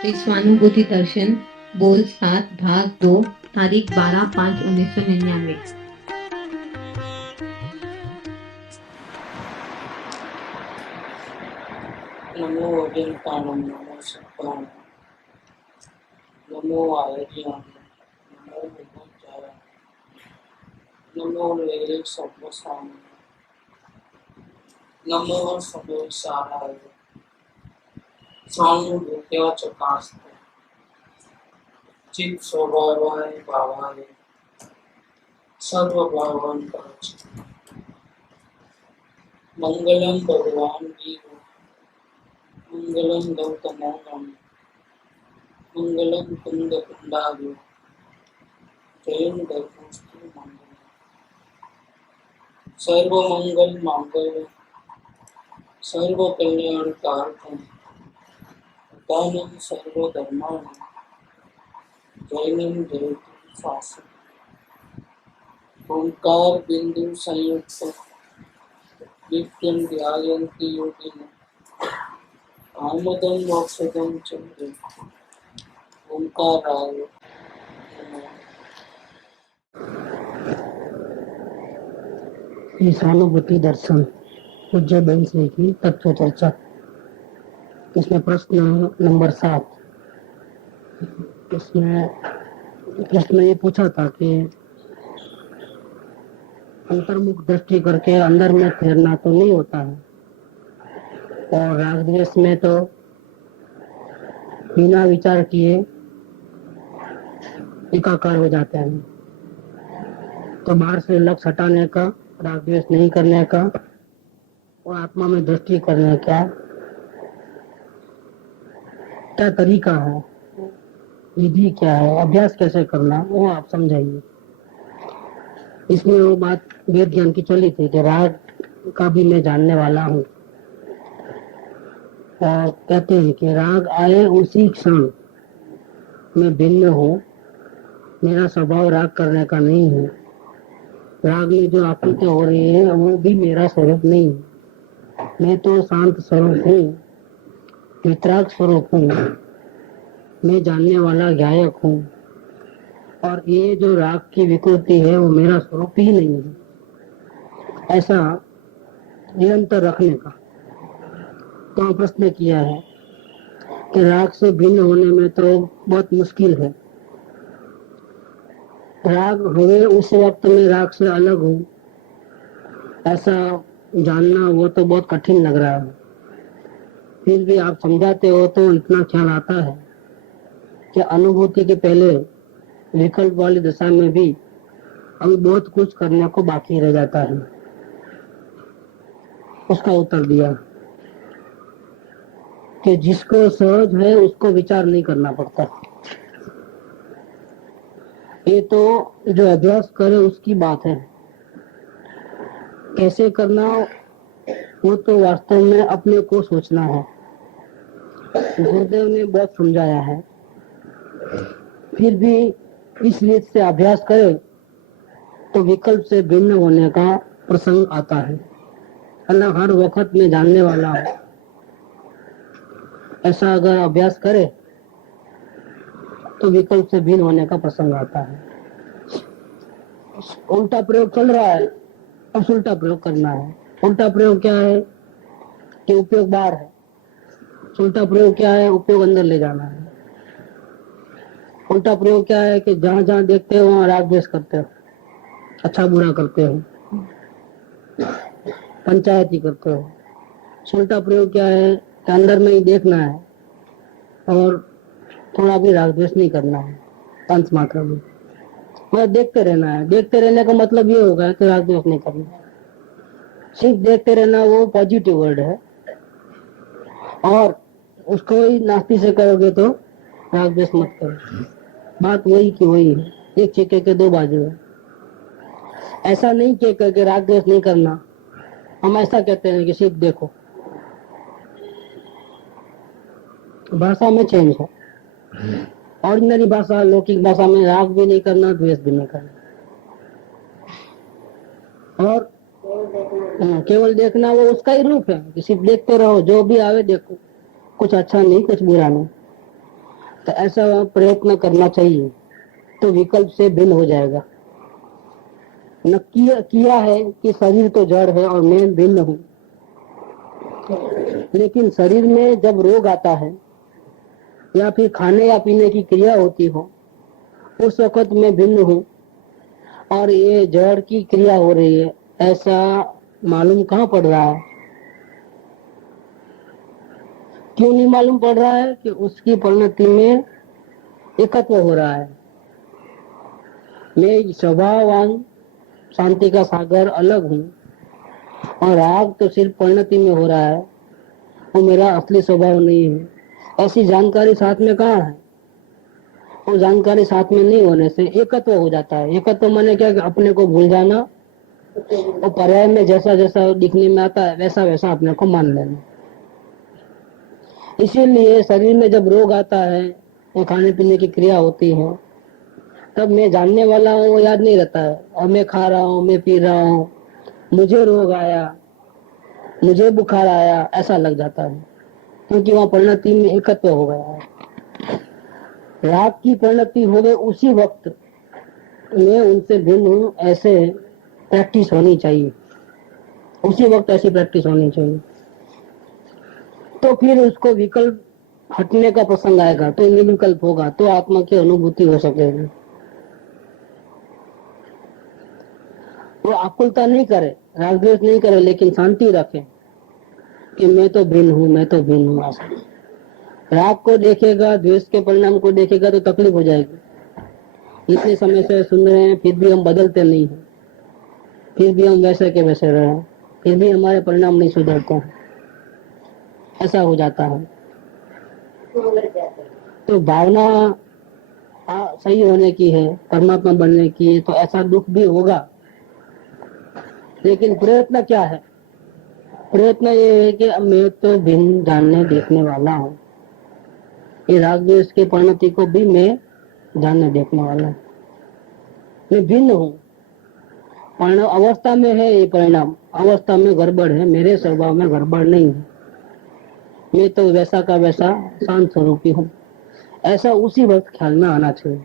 श्री स्वानुभूति दर्शन बोल 7 भाग 2 तारीख 12/5/1999। नमो अजंतानम नमो सत्तानम नमो आयर्याम नमो विभुचाय नमो वेरे सर्वसाम नमो सर्वसाराय स्वानुभूत्या चकास्ते चित स्वभावाय भावाय सर्वभावन परच मंगलम भगवान वीर मंगलम गौतमोनम मंगलम कुंद कुंडालु जयं धर्मस्तु मंगलम सर्वमंगल मांगल्य सर्व कल्याण कारकम दानम सर्वधर्माणि जैनम जयतु शासनम ओंकार बिंदु संयुक्त नित्यं ध्यायन्ति योगिनः आमदं मोक्षदं च ओंकाराय नमः। श्री स्वानुभूति दर्शन पूज्य बहन श्री की तत्व चर्चा। इसमें प्रश्न नंबर 7। इसमें प्रश्न ये पूछा था कि अंतर्मुख दृष्टि करके अंदर में ठहरना तो नहीं होता है, और राग द्वेष में तो बिना विचार किए एकाकार हो जाते हैं। तो बाहर से लक्ष्य हटाने का, राग द्वेष नहीं करने का और आत्मा में दृष्टि करने का क्या तरीका है, विधि क्या है, अभ्यास कैसे करना, वो आप समझाइए। इसमें वो बात वेद ज्ञान की चली थी कि राग का भी मैं जानने वाला हूँ, और कहते हैं कि राग आए उसी क्षण मैं भिन्न हूँ, मेरा स्वभाव राग करने का नहीं है। राग में जो आकृति हो रही है वो भी मेरा स्वरूप नहीं है। मैं तो शांत स्वरूप हूँ, वितराग स्वरूप हूँ, मैं जानने वाला गायक हूँ, और ये जो राग की विकृति है वो मेरा स्वरूप ही नहीं है। ऐसा निरंतर रखने का तो प्रश्न किया है कि राग से भिन्न होने में तो बहुत मुश्किल है। राग हुए उस वक्त में राग से अलग हूँ, ऐसा जानना वो तो बहुत कठिन लग रहा है। फिर भी आप समझाते हो तो इतना ख्याल आता है कि अनुभूति के पहले विकल्प वाली दशा में भी अभी बहुत कुछ करने को बाकी रह जाता है। उसका उत्तर दिया कि जिसको सहज है उसको विचार नहीं करना पड़ता। ये तो जो अभ्यास करे उसकी बात है, कैसे करना वो तो वास्तव में अपने को सोचना है। गुरुदेव ने बहुत समझाया है, फिर भी इस रीत से अभ्यास करे तो विकल्प से भिन्न होने का प्रसंग आता है। अल्लाह हर वक्त में जानने वाला है, ऐसा अगर अभ्यास करे तो विकल्प से भिन्न होने का प्रसंग आता है। उल्टा प्रयोग चल रहा है, अब उल्टा प्रयोग करना है। उल्टा प्रयोग क्या है कि उपयोग बाहर है, उल्टा प्रयोग क्या है, उपयोग अंदर ले जाना है। उल्टा प्रयोग क्या है कि जहां जहां देखते हो वहां राग द्वेष करते हो, अच्छा बुरा करते हो, पंचायती करते हो। उल्टा प्रयोग क्या है कि अंदर में ही देखना है और थोड़ा भी राग द्वेष नहीं करना है, पंच मात्रा में मतलब देखते रहना है। देखते रहने का मतलब ये होगा कि राग द्वेष नहीं करना। सिर्फ देखते रहना वो पॉजिटिव वर्ड है, और उसको ही नास्ती से करोगे तो राग द्वेष मत करो। बात वही की वही है, एक सिक्के के दो बाजू है। ऐसा नहीं कि राग द्वेष नहीं करना, हम ऐसा कहते हैं कि सिर्फ देखो। भाषा में चेंज है। ऑर्डिनरी भाषा, लौकिक भाषा में राग भी नहीं करना, द्वेष भी नहीं करना, और केवल देखना वो उसका ही रूप है कि सिर्फ देखते रहो, जो भी आवे देखो, कुछ अच्छा नहीं कुछ बुरा नहीं। तो ऐसा प्रयत्न करना चाहिए, तो विकल्प से भिन्न हो जाएगा। न किया है कि शरीर तो जड़ है और मैं भिन्न हूँ, लेकिन शरीर में जब रोग आता है या फिर खाने या पीने की क्रिया होती हो, उस वक्त मैं भिन्न हूँ और ये जड़ की क्रिया हो रही है, ऐसा मालूम कहाँ पड़ रहा है? क्यों नहीं मालूम पड़ रहा है? कि उसकी परिणति में एकत्व हो रहा है। मैं स्वभाववान शांति का सागर अलग हूँ और राग तो सिर्फ परिणति में हो रहा है, वो मेरा असली स्वभाव नहीं है। ऐसी जानकारी साथ में कहाँ है? वो जानकारी साथ में नहीं होने से एकत्व हो जाता है। एकत्व माने क्या? कि अपने को भूल जाना और पर्याय में जैसा जैसा दिखने में आता है वैसा वैसा अपने को मान लेना। इसीलिए शरीर में जब रोग आता है और खाने पीने की क्रिया होती है, तब मैं जानने वाला हूँ वो याद नहीं रहता है, और मैं खा रहा हूँ, मैं पी रहा हूँ, मुझे रोग आया, मुझे बुखार आया, ऐसा लग जाता है, क्योंकि वहाँ परिणति में एकत्व हो गया है। राग की परिणति हो गई उसी वक्त मैं उनसे भिन्न हूँ, ऐसे प्रैक्टिस होनी चाहिए, उसी वक्त ऐसी प्रैक्टिस होनी चाहिए। तो फिर उसको विकल्प हटने का प्रसंग आएगा तो निर्विकल्प होगा, तो आत्मा की अनुभूति हो सकेगी। वो आकुलता नहीं करे, राग द्वेष नहीं करे, लेकिन शांति रखे कि मैं तो भिन्न हूँ, मैं तो भिन्न हूँ। राग को देखेगा, द्वेष के परिणाम को देखेगा तो तकलीफ हो जाएगी। इतने समय से सुन रहे हैं, फिर भी हम बदलते नहीं हैं, फिर भी हम वैसे के वैसे रहे हैं, फिर भी हमारे परिणाम नहीं सुधरते हैं, ऐसा हो जाता है। तो भावना सही होने की है, परमात्मा बनने की है, तो ऐसा दुख भी होगा, लेकिन प्रयत्न क्या है? प्रयत्न ये है कि मैं तो भिन्न जानने देखने वाला हूँ, ये राग द्वेष की परिणति को भी मैं जानने देखने वाला हूँ। मैं भिन्न हूँ, अवस्था में है ये परिणाम, अवस्था में गड़बड़ है, मेरे स्वभाव में गड़बड़ नहीं है, मैं तो वैसा का वैसा शांत स्वरूपी हूँ, ऐसा उसी वक्त ख्याल में आना चाहिए।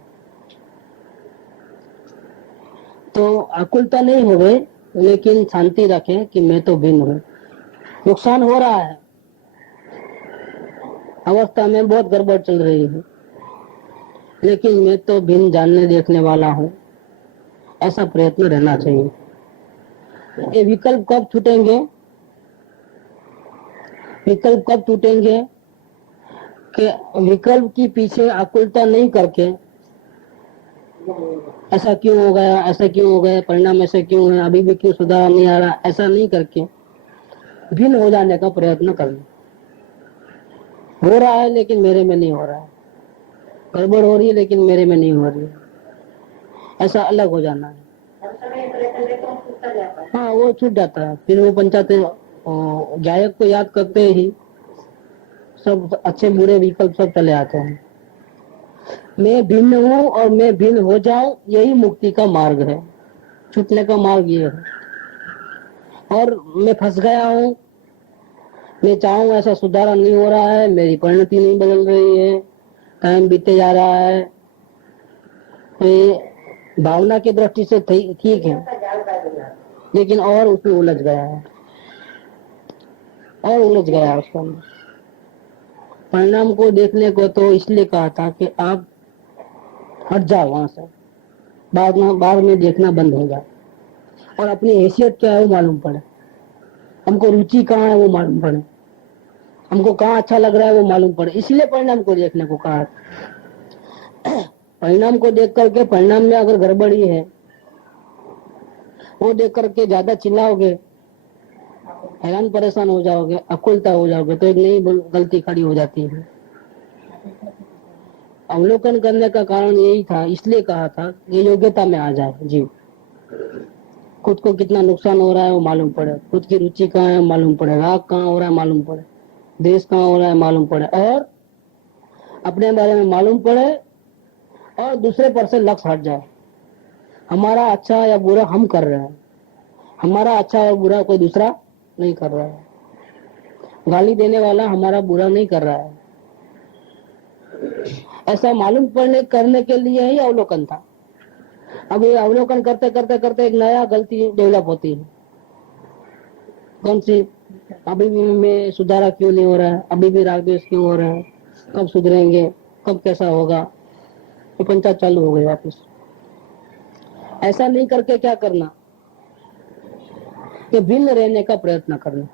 तो आकुलता नहीं हो गई, लेकिन शांति रखें कि मैं तो भिन्न हूँ। नुकसान हो रहा है, अवस्था में बहुत गड़बड़ चल रही है, लेकिन मैं तो भिन्न जानने देखने वाला हूँ, ऐसा प्रयत्न रहना चाहिए। ये विकल्प कब छूटेंगे? विकल्प कब टूटेंगे? कि विकल्प की पीछे आकुलता नहीं करके ऐसा क्यों हो गया, ऐसा क्यों हो गया, परिणाम ऐसे क्यों है, अभी भी क्यों सुधार नहीं आ रहा, ऐसा नहीं करके भिन्न हो जाने का प्रयत्न करना। हो रहा है लेकिन मेरे में नहीं हो रहा है, गड़बड़ हो रही है लेकिन मेरे में नहीं हो रही है, ऐसा अलग हो जाना है। हाँ, वो छूट जाता है। फिर वो पंचायत गायक को याद करते ही सब अच्छे बुरे विकल्प सब चले आते हैं। मैं भिन्न हूँ और मैं भिन्न हो जाऊं, यही मुक्ति का मार्ग है, छूटने का मार्ग ये है। और मैं फंस गया हूँ, मैं चाहूँ ऐसा सुधारा नहीं हो रहा है, मेरी परिणति नहीं बदल रही है, टाइम बीते जा रहा है, तो ये भावना की दृष्टि से ठीक है, लेकिन और उसमें उलझ गया है, और उलझ गया है उसका। परिणाम को देखने को तो इसलिए कहा था कि आप हट जाओ वहां से, बाद में देखना बंद हो जाए और अपनी हैसियत क्या है वो मालूम पड़े, हमको रुचि कहाँ है वो मालूम पड़े, हमको कहाँ अच्छा लग रहा है वो मालूम पड़े, इसलिए परिणाम को देखने को कहा। परिणाम को देख करके परिणाम में अगर गड़बड़ी है वो देख करके ज्यादा चिल्लाओगे, हैरान परेशान हो जाओगे, अकुलता हो जाओगे, तो एक नई गलती खड़ी हो जाती है। अवलोकन करने का कारण यही था, इसलिए कहा था ये योग्यता में आ जाए जी। खुद को कितना नुकसान हो रहा है वो मालूम पड़े, खुद की रुचि कहाँ है मालूम पड़े, राग कहाँ हो रहा है मालूम पड़े, देश कहाँ हो रहा है मालूम पड़े, और अपने बारे में मालूम पड़े, और दूसरे पर से लक्ष्य हट जाए। हमारा अच्छा या बुरा हम कर रहे हैं, हमारा अच्छा और बुरा कोई दूसरा नहीं कर रहा है, गाली देने वाला हमारा बुरा नहीं कर रहा है, ऐसा मालूम पड़ने करने के लिए ही अवलोकन था। अब ये अवलोकन करते करते करते एक नया गलती डेवलप होती है। कौन सी? अभी भी में सुधारा क्यों नहीं हो रहा है, अभी भी राग द्वेष क्यों हो रहा है, कब सुधरेंगे, कब कैसा होगा, ये पंचायत चालू हो गई वापस। ऐसा नहीं करके क्या करना कि भिन्न रहने का प्रयत्न करना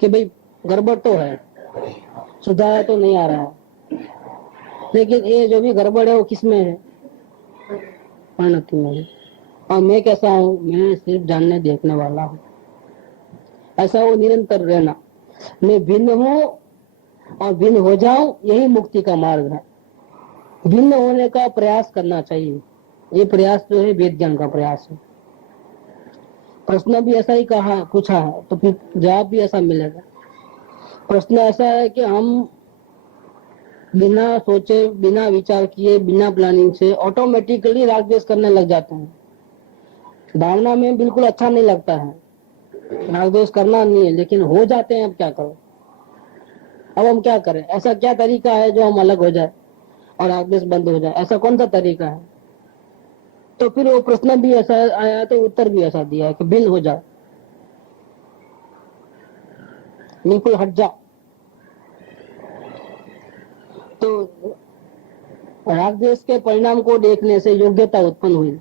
कि भाई गड़बड़ तो है, सुधारा तो नहीं आ रहा है, लेकिन ये जो भी गड़बड़ है वो किसमें है? परिणति में है। और मैं कैसा हूँ? मैं सिर्फ जानने देखने वाला हूँ। ऐसा वो निरंतर रहना, मैं भिन्न हूँ और भिन्न हो जाऊं, यही मुक्ति का मार्ग है। भिन्न होने का प्रयास करना चाहिए। ये प्रयास जो है वेद ज्ञान का प्रयास है। प्रश्न भी ऐसा ही कहा पूछा है तो फिर जवाब भी ऐसा मिलेगा। प्रश्न ऐसा है कि हम बिना सोचे, बिना विचार किए, बिना प्लानिंग से ऑटोमेटिकली राग द्वेष करने लग जाते हैं। भावना में बिल्कुल अच्छा नहीं लगता है, राग द्वेष करना नहीं है, लेकिन हो जाते हैं। अब क्या करो? अब हम क्या करें? ऐसा क्या तरीका है जो हम अलग हो जाए और राग द्वेष बंद हो जाए? ऐसा कौन सा तरीका है? तो फिर वो प्रश्न भी ऐसा आया तो उत्तर भी ऐसा दिया है कि भिन्न हो जाओ, बिल्कुल हट जाओ। तो राग द्वेष के परिणाम को देखने से योग्यता उत्पन्न हुई।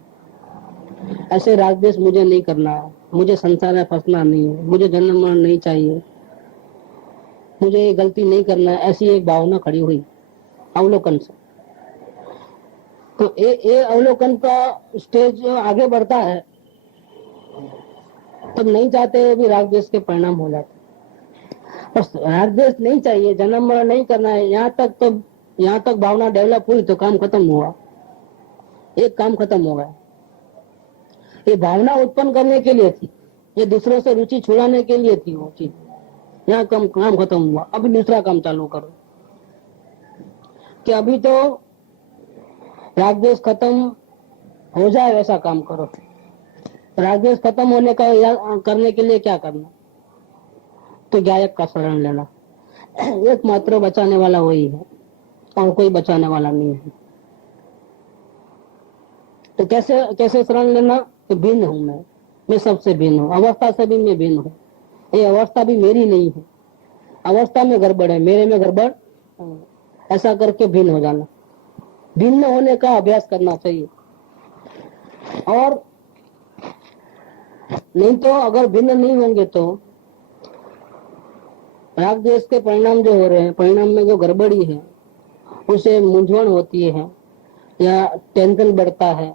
ऐसे राग द्वेष मुझे नहीं करना है, मुझे संसार में फंसना नहीं है, मुझे जन्म मरण नहीं चाहिए, मुझे ये गलती नहीं करना है, ऐसी एक भावना खड़ी हुई अवलोकन से। तो ये अवलोकन का स्टेज आगे बढ़ता है तब नहीं चाहते हुए भी राग द्वेष के परिणाम हो जाते। बस राग द्वेष नहीं चाहिए, जन्म मरण नहीं करना है, यहाँ तक भावना डेवलप हुई तो काम खत्म हुआ। एक काम खत्म हो गया। ये भावना उत्पन्न करने के लिए थी, ये दूसरों से रुचि छुड़ाने के लिए थी वो चीज। यहाँ काम खत्म हुआ, अभी दूसरा काम चालू करो कि अभी तो राग द्वेष खत्म हो जाए वैसा काम करो। राग द्वेष खत्म होने का करने के लिए क्या करना? तो गायक का शरण लेना। एकमात्र बचाने वाला वही है और कोई बचाने वाला नहीं है। तो कैसे शरण लेना? तो भिन्न हूं मैं सबसे भिन्न हूँ, अवस्था से भी मैं भिन्न हूँ। ये अवस्था भी मेरी नहीं है, अवस्था में गड़बड़ है, मेरे में गड़बड़, ऐसा करके भिन्न हो जाना। भिन्न होने का अभ्यास करना चाहिए। और नहीं तो अगर भिन्न नहीं होंगे तो राग द्वेष के परिणाम जो हो रहे हैं, परिणाम में जो गड़बड़ी है उसे मूंझवण होती है या टेंशन बढ़ता है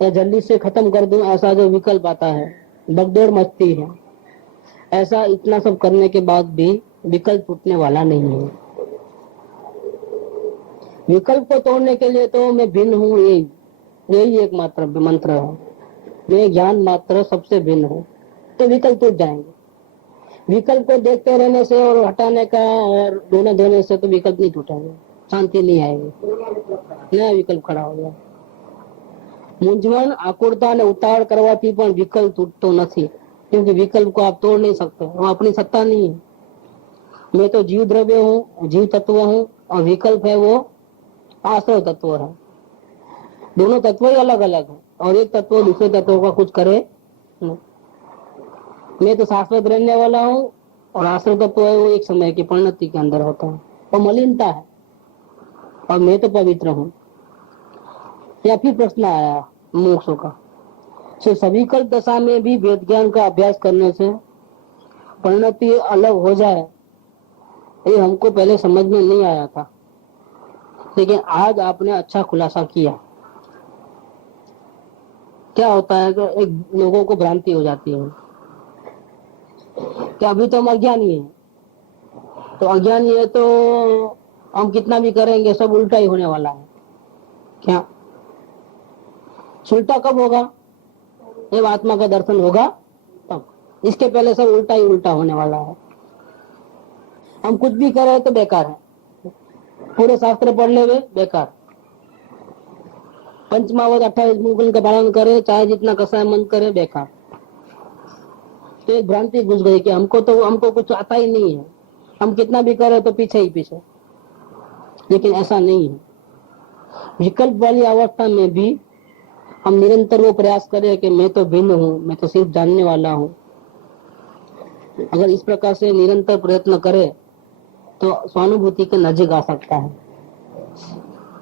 या जल्दी से खत्म कर दूं ऐसा जो विकल्प आता है, भगदौड़ मचती है, ऐसा इतना सब करने के बाद भी विकल्प टूटने वाला नहीं है। विकल्प को तोड़ने के लिए तो मैं भिन्न हूँ, यही एकमात्र मंत्र है। मैं ज्ञान मात्र सबसे भिन्न हूँ, तो विकल्प टूट जाएंगे। विकल्प को देखते रहने से और हटाने का और दोनों धोने से तो विकल्प नहीं टूटेंगे, शांति नहीं आएगी, नया विकल्प खड़ा हो गया। मूंझवण, आकुरता ने उतावળ करवाથી પણ વિકલ્પ તૂટતો નથી, क्योंकि विकल्प को आप तोड़ नहीं सकते, वो अपनी सत्ता नहीं है। मैं तो जीव द्रव्य हूँ, जीव तत्व हूँ, और विकल्प है वो आश्रय तत्व है। दोनों तत्व ही अलग अलग है और एक तत्व दूसरे तत्व का कुछ करे नहीं। मैं तो शाश्वत रहने वाला हूँ और आश्रय तत्व है वो एक समय की परिणति के अंदर होता है, वो मलिनता है, और मैं तो पवित्र हूँ। या फिर प्रश्न आया मोक्ष का, सविकल्प दशा में भी वेद ज्ञान का अभ्यास करने से परिणति अलग हो जाए, ये हमको पहले समझ में नहीं आया था, लेकिन आज आपने अच्छा खुलासा किया। क्या होता है कि एक लोगों को भ्रांति हो जाती है कि अभी तो हम अज्ञानी है, तो अज्ञानी है तो हम कितना भी करेंगे सब उल्टा ही होने वाला है। क्या उल्टा कब होगा? जब आत्मा का दर्शन होगा तब। इसके पहले सब उल्टा ही उल्टा होने वाला है। हम कुछ भी करें तो बेकार है, पूरे शास्त्र पढ़ ले बेकार, पंचमावत 28 मुकुल का पालन करे, चाहे जितना कसाय मन करे, बेकार। तो एक भ्रांति घुस गई कि हमको कुछ आता ही नहीं है, हम कितना भी करें तो पीछे ही पीछे। लेकिन ऐसा नहीं है। विकल्प वाली अवस्था में भी हम निरंतर वो प्रयास करें कि मैं तो भिन्न हूँ, मैं तो सिर्फ जानने वाला हूँ। अगर इस प्रकार से निरंतर प्रयत्न करे तो स्वानुभूति के नजदीक आ सकता है।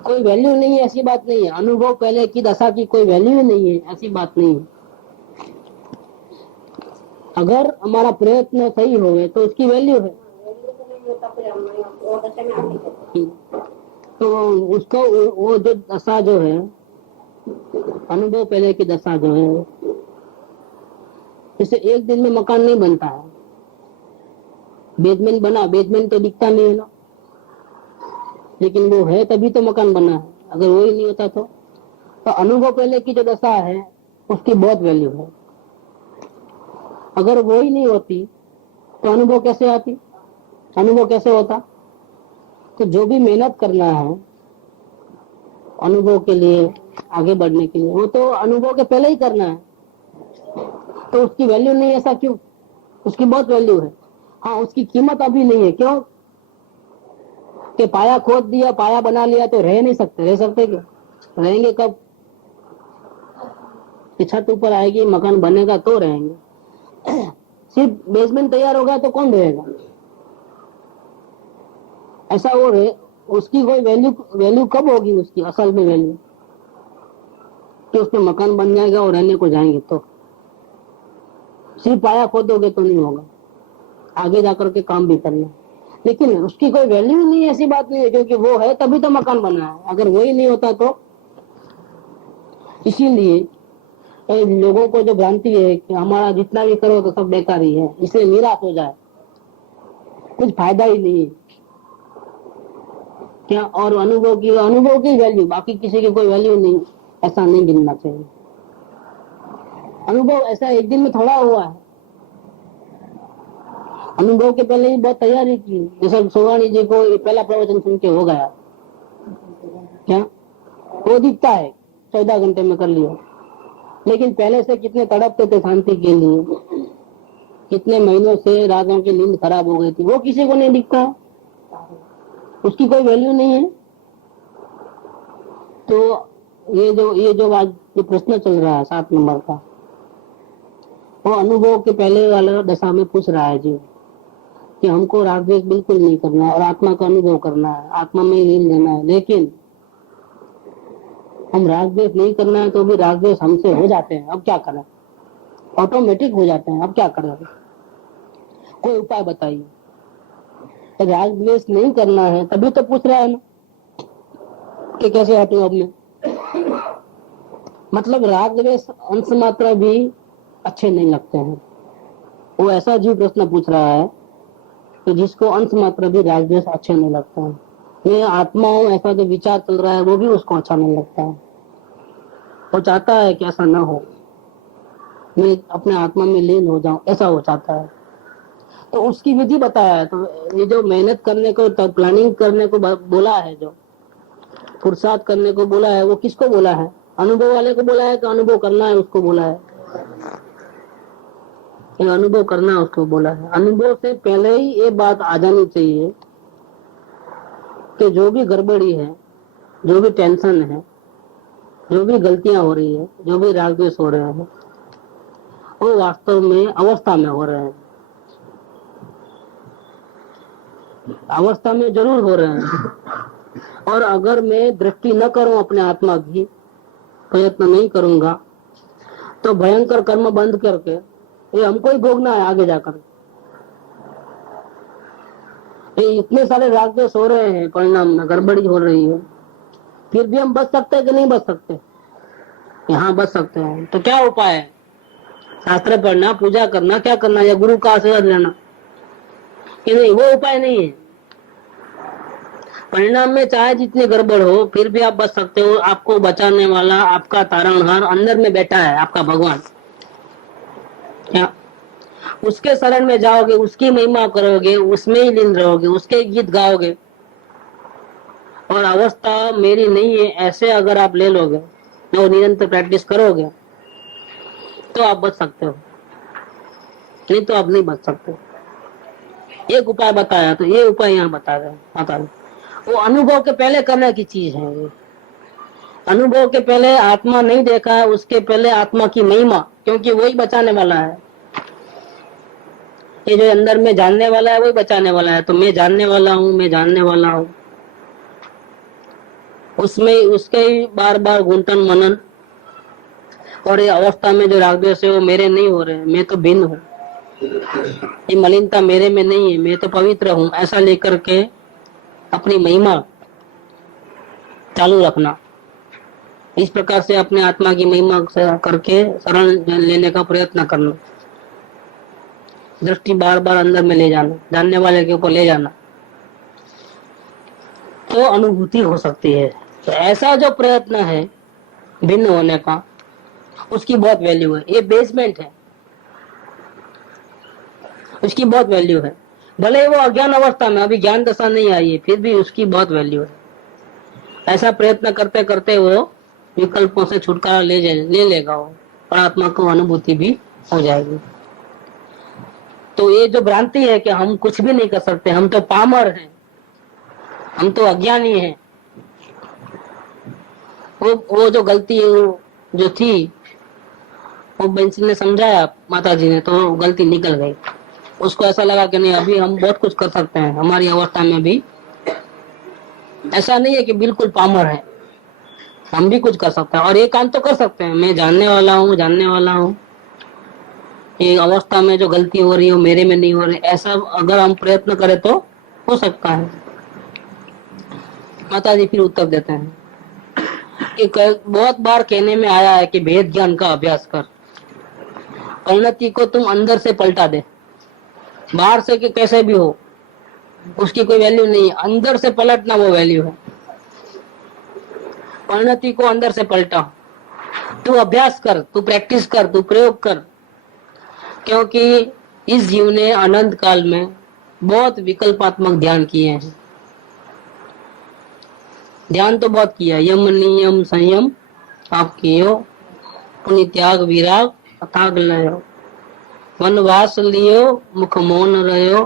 कोई वैल्यू नहीं है ऐसी बात नहीं है, अनुभव पहले की दशा की कोई वैल्यू नहीं है ऐसी बात नहीं है। अगर हमारा प्रयत्न सही हो तो उसकी वैल्यू है। तो उसको वो जो दशा जो है, अनुभव पहले की दशा जो है, जैसे एक दिन में मकान नहीं बनता है। बेसमेंट बना, बेसमेंट तो दिखता नहीं है ना, लेकिन वो है तभी तो मकान बना है। अगर वही नहीं होता तो अनुभव पहले की जो दशा है उसकी बहुत वैल्यू है। अगर वो ही नहीं होती तो अनुभव कैसे आती, अनुभव कैसे होता? तो जो भी मेहनत करना है अनुभव के लिए, आगे बढ़ने के लिए, वो तो अनुभव के पहले ही करना है। तो उसकी वैल्यू नहीं, ऐसा क्यों? उसकी बहुत वैल्यू है। हाँ, उसकी कीमत अभी नहीं है। क्यों? कि पाया खोद दिया, पाया बना लिया तो रह नहीं सकते। रह सकते क्या? रहेंगे कब? छत ऊपर आएगी, मकान बनेगा तो रहेंगे। सिर्फ बेसमेंट तैयार होगा तो कौन रहेगा? ऐसा हो रहे, उसकी कोई वैल्यू कब होगी? उसकी असल में वैल्यू कि उसमें मकान बन जाएगा और रहने को जाएंगे। तो सिर्फ पाया खोदोगे तो नहीं होगा, आगे जाकर के काम भी करना। लेकिन उसकी कोई वैल्यू नहीं है ऐसी बात नहीं है, क्योंकि वो है तभी तो मकान बना है। अगर वही नहीं होता तो, इसीलिए लोगों को जो भ्रांति है कि हमारा जितना भी करो तो सब बेकार ही है, इसलिए निराश हो जाए, कुछ फायदा ही नहीं है क्या? और अनुभव की वैल्यू, बाकी किसी की कोई वैल्यू नहीं, ऐसा नहीं गिनना चाहिए। अनुभव ऐसा एक दिन में थोड़ा हुआ है। अनुभव के पहले ही बहुत तैयारी की। जैसे सोवानी जी को पहला प्रवचन सुन के हो गया क्या? वो दिखता है 14 घंटे में कर लिया, लेकिन पहले से कितने तड़पते थे शांति के लिए, कितने महीनों से रातों की नींद खराब हो गई थी, वो किसी को नहीं दिखता, उसकी कोई वैल्यू नहीं है। तो ये जो आज ये प्रश्न चल रहा है 7 नंबर का, वो अनुभव के पहले वाला दशा में पूछ रहा है जी कि हमको राग द्वेष बिल्कुल नहीं करना है और आत्मा का अनुभव करना है, आत्मा में लीन रहना है। लेकिन हम राग द्वेष नहीं करना है तो भी राग द्वेष हमसे हो जाते हैं, अब क्या करें? ऑटोमेटिक हो जाते हैं, अब क्या करें? कोई उपाय बताइए। राग द्वेष नहीं करना है तभी तो पूछ रहा है ना कि कैसे हटूं अब मैं। मतलब राग द्वेष अंश मात्रा भी अच्छे नहीं लगते हैं। वो ऐसा जीव प्रश्न पूछ रहा है तो जिसको अंश मात्रा भी राग द्वेष अच्छे नहीं लगता है। मैं आत्मा हूं ऐसा जो विचार चल रहा है वो भी उसको अच्छा नहीं लगता है। वो चाहता है कि ऐसा ना हो, मैं अपने आत्मा में लीन हो जाऊं, ऐसा वो चाहता है। तो उसकी विधि बताया है। तो ये जो मेहनत करने को, तो प्लानिंग करने को बोला है, जो पुरुषार्थ करने को बोला है, वो किसको बोला है? अनुभव वाले को बोला है कि अनुभव करना है उसको बोला है? अनुभव करना है उसको बोला है। अनुभव से पहले ही ये बात आ जानी चाहिए कि जो भी गड़बड़ी है, जो भी टेंशन है, जो भी गलतियां हो रही है, जो भी राग द्वेष हो रहे हैं, वो वास्तव में अवस्था में हो रहे हैं। अवस्था में जरूर हो रहे हैं। और अगर मैं दृष्टि न करूं अपने आत्मा की, प्रयत्न नहीं करूंगा, तो भयंकर कर्म बंद करके ये हमको ही भोगना है आगे जाकर। ये इतने सारे राग द्वेष हो रहे हैं, परिणाम में गड़बड़ी हो रही है, फिर भी हम बच सकते हैं कि नहीं बच सकते? यहाँ बच सकते हैं। तो क्या उपाय है? शास्त्र पढ़ना, पूजा करना, क्या करना, या गुरु का आशीर्वाद लेना? कि नहीं, वो उपाय नहीं है। परिणाम में चाहे जितनी गड़बड़ हो फिर भी आप बच सकते हो। आपको बचाने वाला, आपका तारणहार अंदर में बैठा है, आपका भगवान। क्या उसके शरण में जाओगे, उसकी महिमा करोगे, उसमें ही लीन रहोगे, उसके गीत गाओगे, और अवस्था मेरी नहीं है ऐसे अगर आप ले लोगे और निरंतर प्रैक्टिस करोगे तो आप बच सकते हो, नहीं तो आप नहीं बच सकते। एक उपाय बताया, तो ये उपाय यहाँ बता रहे। वो अनुभव के पहले करने की चीज है। ये अनुभव के पहले आत्मा नहीं देखा है, उसके पहले आत्मा की महिमा, क्योंकि वही बचाने वाला है। ये जो अंदर में जानने वाला है वही बचाने वाला है। तो मैं जानने वाला हूँ, मैं जानने वाला हूँ, उसमें उसके ही बार बार गुंठन मनन, और ये अवस्था में जो राग द्वेष है वो मेरे नहीं हो रहे, मैं तो भिन्न हूँ, ये मलिनता मेरे में नहीं है, मैं तो पवित्र हूँ, ऐसा लेकर के अपनी महिमा चालू रखना। इस प्रकार से अपने आत्मा की महिमा करके शरण लेने का प्रयत्न करना, दृष्टि बार बार अंदर में ले जाना, जानने वाले के ऊपर ले जाना, तो अनुभूति हो सकती है। तो ऐसा जो प्रयत्न है भिन्न होने का, उसकी बहुत वैल्यू है। ये बेसमेंट है, उसकी बहुत वैल्यू है। भले वो अज्ञान अवस्था में, अभी ज्ञान दशा नहीं आई है, फिर भी उसकी बहुत वैल्यू है। ऐसा प्रयत्न करते करते वो विकल्पों से छुटकारा ले लेगा वो, और आत्मा को अनुभूति भी हो जाएगी। तो ये जो भ्रांति है कि हम कुछ भी नहीं कर सकते, हम तो पामर हैं, हम तो अज्ञानी हैं, वो जो गलती जो थी वो बंसी ने समझाया, माता जी ने, तो गलती निकल गई। उसको ऐसा लगा कि नहीं, अभी हम बहुत कुछ कर सकते हैं, हमारी अवस्था में भी ऐसा नहीं है कि बिल्कुल पामर है, हम भी कुछ कर सकते हैं, और ये काम तो कर सकते हैं। मैं जानने वाला हूँ, ये अवस्था में जो गलती हो रही है मेरे में नहीं हो रही, ऐसा अगर हम प्रयत्न करें तो हो सकता है। माता जी फिर उत्तर देते हैं कि बहुत बार कहने में आया है कि भेद ज्ञान का अभ्यास कर, परिणति को तुम अंदर से पलटा दे, बाहर से कि कैसे भी हो उसकी कोई वैल्यू नहीं है, अंदर से पलटना वो वैल्यू है। परिणति को अंदर से पलटा, तू अभ्यास कर, तू प्रैक्टिस कर, तू प्रयोग कर, क्योंकि इस जीव ने अनंत काल में बहुत विकल्पात्मक ध्यान किए हैं। ध्यान तो बहुत किया, यम नियम संयम आप कियो, पुण्य त्याग विराग अथाग लयो, वनवास लियो मुख मौन रहो,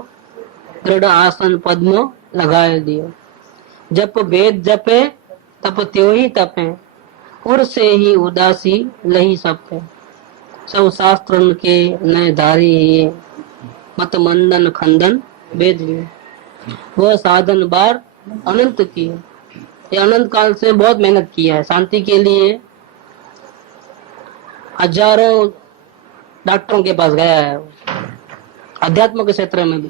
दृढ़ आसन पद्म लगाए दियो, जप वेद जपे तप त्यो ही तपे, उर से ही उदासी लही सपे, सब शास्त्र के नए धारी, मत मंदन खंडन वेद लिए, वह साधन बार अनंत किए। ये अनंत काल से बहुत मेहनत किया है शांति के लिए, हजारों डॉक्टरों के पास गया है, अध्यात्म के क्षेत्र में भी।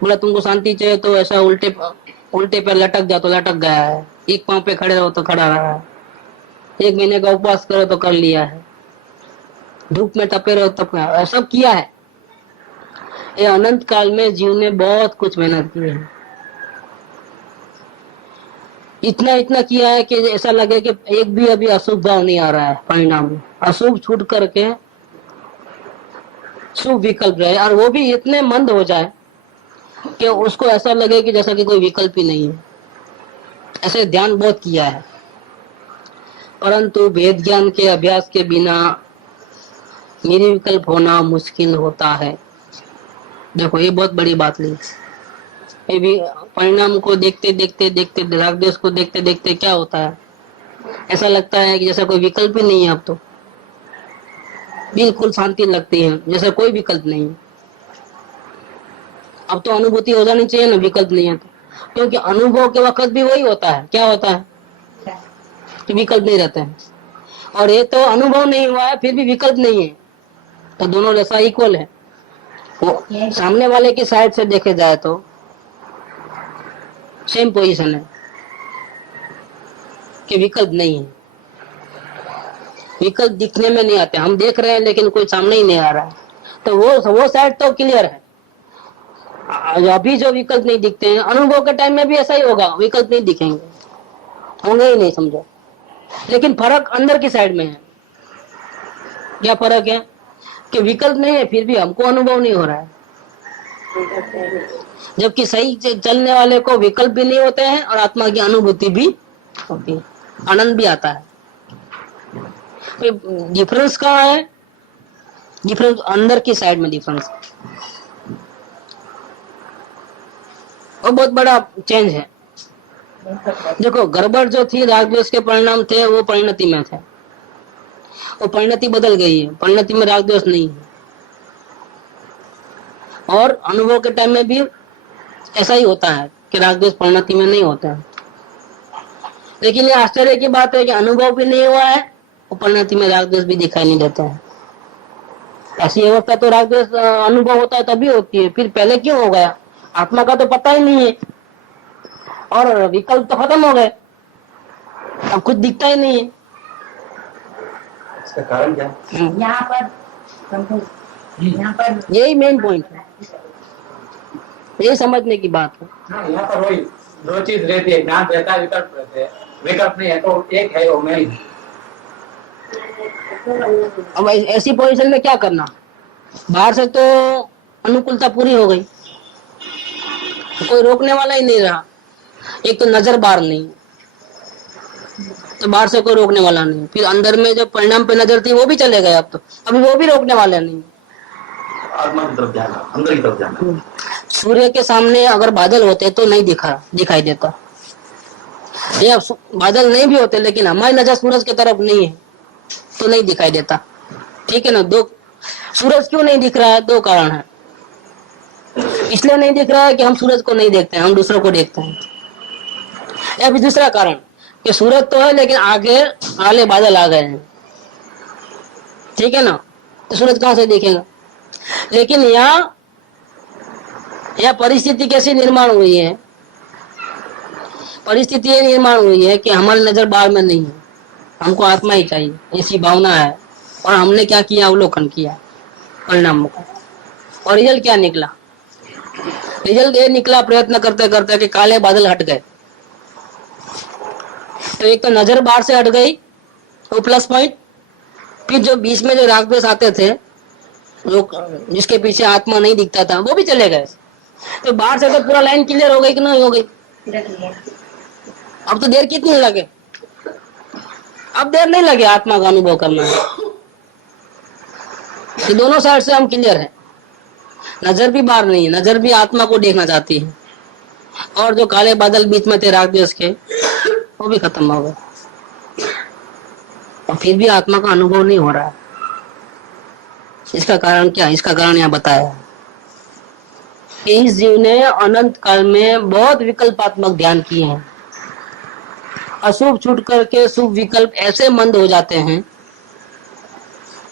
बोला तुमको शांति चाहिए तो ऐसा उल्टे पे लटक जाओ तो लटक गया है, एक पांव पे खड़े रहो तो खड़ा रहा है, 1 महीने का उपवास करो तो कर लिया है, धूप में तपे रहो तप सब किया है। ये अनंत काल में जीव ने बहुत कुछ मेहनत की है, इतना किया है कि ऐसा लगे कि एक भी अभी अशुभ भाव नहीं आ रहा है। परिणाम में अशुभ छूट करके शुभ विकल्प रहे, और वो भी इतने मंद हो जाए कि उसको ऐसा लगे कि जैसा कि कोई विकल्प ही नहीं है। ऐसे ध्यान बहुत किया है, परंतु वेद ज्ञान के अभ्यास के बिना निर्विकल्प होना मुश्किल होता है। देखो ये बहुत बड़ी बात ली, ये भी परिणाम को देखते राग द्वेष को देखते देखते क्या होता है, ऐसा लगता है कि जैसा कोई विकल्प ही नहीं है। अब तो बिल्कुल शांति लगती है, जैसा कोई विकल्प नहीं है। अब तो अनुभूति हो जानी चाहिए ना, विकल्प नहीं है तो, क्योंकि अनुभव के वक्त भी वही होता है। क्या होता है कि विकल्प नहीं रहते हैं, और ये तो अनुभव नहीं हुआ है फिर भी विकल्प नहीं है, तो दोनों जैसा इक्वल है। वो सामने वाले की साइड से देखे जाए तो सेम पोजीशन है कि विकल्प नहीं है, विकल्प दिखने में नहीं आते, हम देख रहे हैं लेकिन कोई सामने ही नहीं आ रहा है, तो वो साइड तो क्लियर है। अभी जो विकल्प नहीं दिखते हैं, अनुभव के टाइम में भी ऐसा ही होगा, विकल्प नहीं दिखेंगे, होंगे ही नहीं, समझो। लेकिन फर्क अंदर की साइड में है। क्या फर्क है कि विकल्प नहीं है फिर भी हमको अनुभव नहीं हो रहा है, जबकि सही चलने वाले को विकल्प भी नहीं होते हैं और आत्मा की अनुभूति भी होती है, आनंद भी आता है। डिफरेंस कहाँ है? डिफरेंस अंदर की साइड में डिफरेंस, और बहुत बड़ा चेंज है। देखो गड़बड़ जो थी राग द्वेष के परिणाम थे वो परिणति में थे, वो परिणति बदल गई है, परिणति में राग द्वेष नहीं है। और अनुभव के टाइम में भी ऐसा ही होता है कि राग द्वेष परिणति में नहीं होता है। लेकिन ये आश्चर्य की बात है कि अनुभव भी नहीं हुआ है और परिणति में राग द्वेष भी दिखाई नहीं देता है। ऐसी अवस्था तो राग द्वेष अनुभव होता है तभी होती है, फिर पहले क्यों हो गया? आत्मा का तो पता ही नहीं है और विकल्प तो खत्म हो गए, अब कुछ दिखता ही नहीं है। इसका कारण क्या है? यहाँ पर यही मेन पॉइंट है, यही समझने की बात है। हाँ, यहाँ पर वही दो चीज रहती है, ज्ञान रहता है, विकल्प रहते हैं। विकल्प नहीं है तो एक है वो मैं ही। अब ऐसी पोजीशन में क्या करना? बाहर से तो अनुकूलता पूरी हो गई, कोई रोकने वाला ही नहीं रहा। एक तो नजर बाहर नहीं, तो बाहर से कोई रोकने वाला नहीं। फिर अंदर में जो परिणाम पे नजर थी वो भी चले गए, अब तो अभी वो भी रोकने वाले नहीं। आत्मा की तरफ जाना, अंदर की तरफ जाना। सूर्य के सामने अगर बादल होते तो नहीं दिखाई देता, या बादल नहीं भी होते लेकिन हमारी नजर सूरज की तरफ नहीं है तो नहीं दिखाई देता, ठीक है ना। दो सूरज क्यों नहीं दिख रहा है? दो कारण है। इसलिए नहीं दिख रहा है कि हम सूरज को नहीं देखते हैं, हम दूसरों को देखते हैं। या फिर दूसरा कारण कि सूरज तो है लेकिन आगे काले बादल आ गए हैं, ठीक है ना, तो सूरज कहां से दिखेगा? लेकिन यहाँ परिस्थिति कैसी निर्माण हुई है? परिस्थिति ये निर्माण हुई है कि हमारी नजर बाहर में नहीं है, हमको आत्मा ही चाहिए, ऐसी भावना है। और हमने क्या किया? अवलोकन किया परिणामों का। और रिजल्ट क्या निकला? रिजल्ट ये निकला प्रयत्न करते करते कि काले बादल हट गए। तो एक तो नजर बाहर से हट गई, वो प्लस पॉइंट। फिर जो बीच में जो राग द्वेष आते थे, जो जिसके पीछे आत्मा नहीं दिखता था, वो भी चले गए। तो बाहर से तो पूरा लाइन क्लियर हो गई कि नहीं हो गई? अब तो देर कितनी लगे? अब देर नहीं लगे आत्मा का अनुभव करना है। तो दोनों साइड से हम क्लियर हैं, नजर भी बाहर नहीं है, नजर भी आत्मा को देखना चाहती है। और जो काले बादल बीच में थे राग द्वेष के, वो भी खत्म हो गए। और फिर भी आत्मा का अनुभव नहीं हो रहा है। इसका कारण क्या? इसका कारण यहाँ बताया है कि इस जीव ने अनंत काल में बहुत विकल्पात्मक ध्यान किए हैं। अशुभ छूट करके शुभ विकल्प ऐसे मंद हो जाते हैं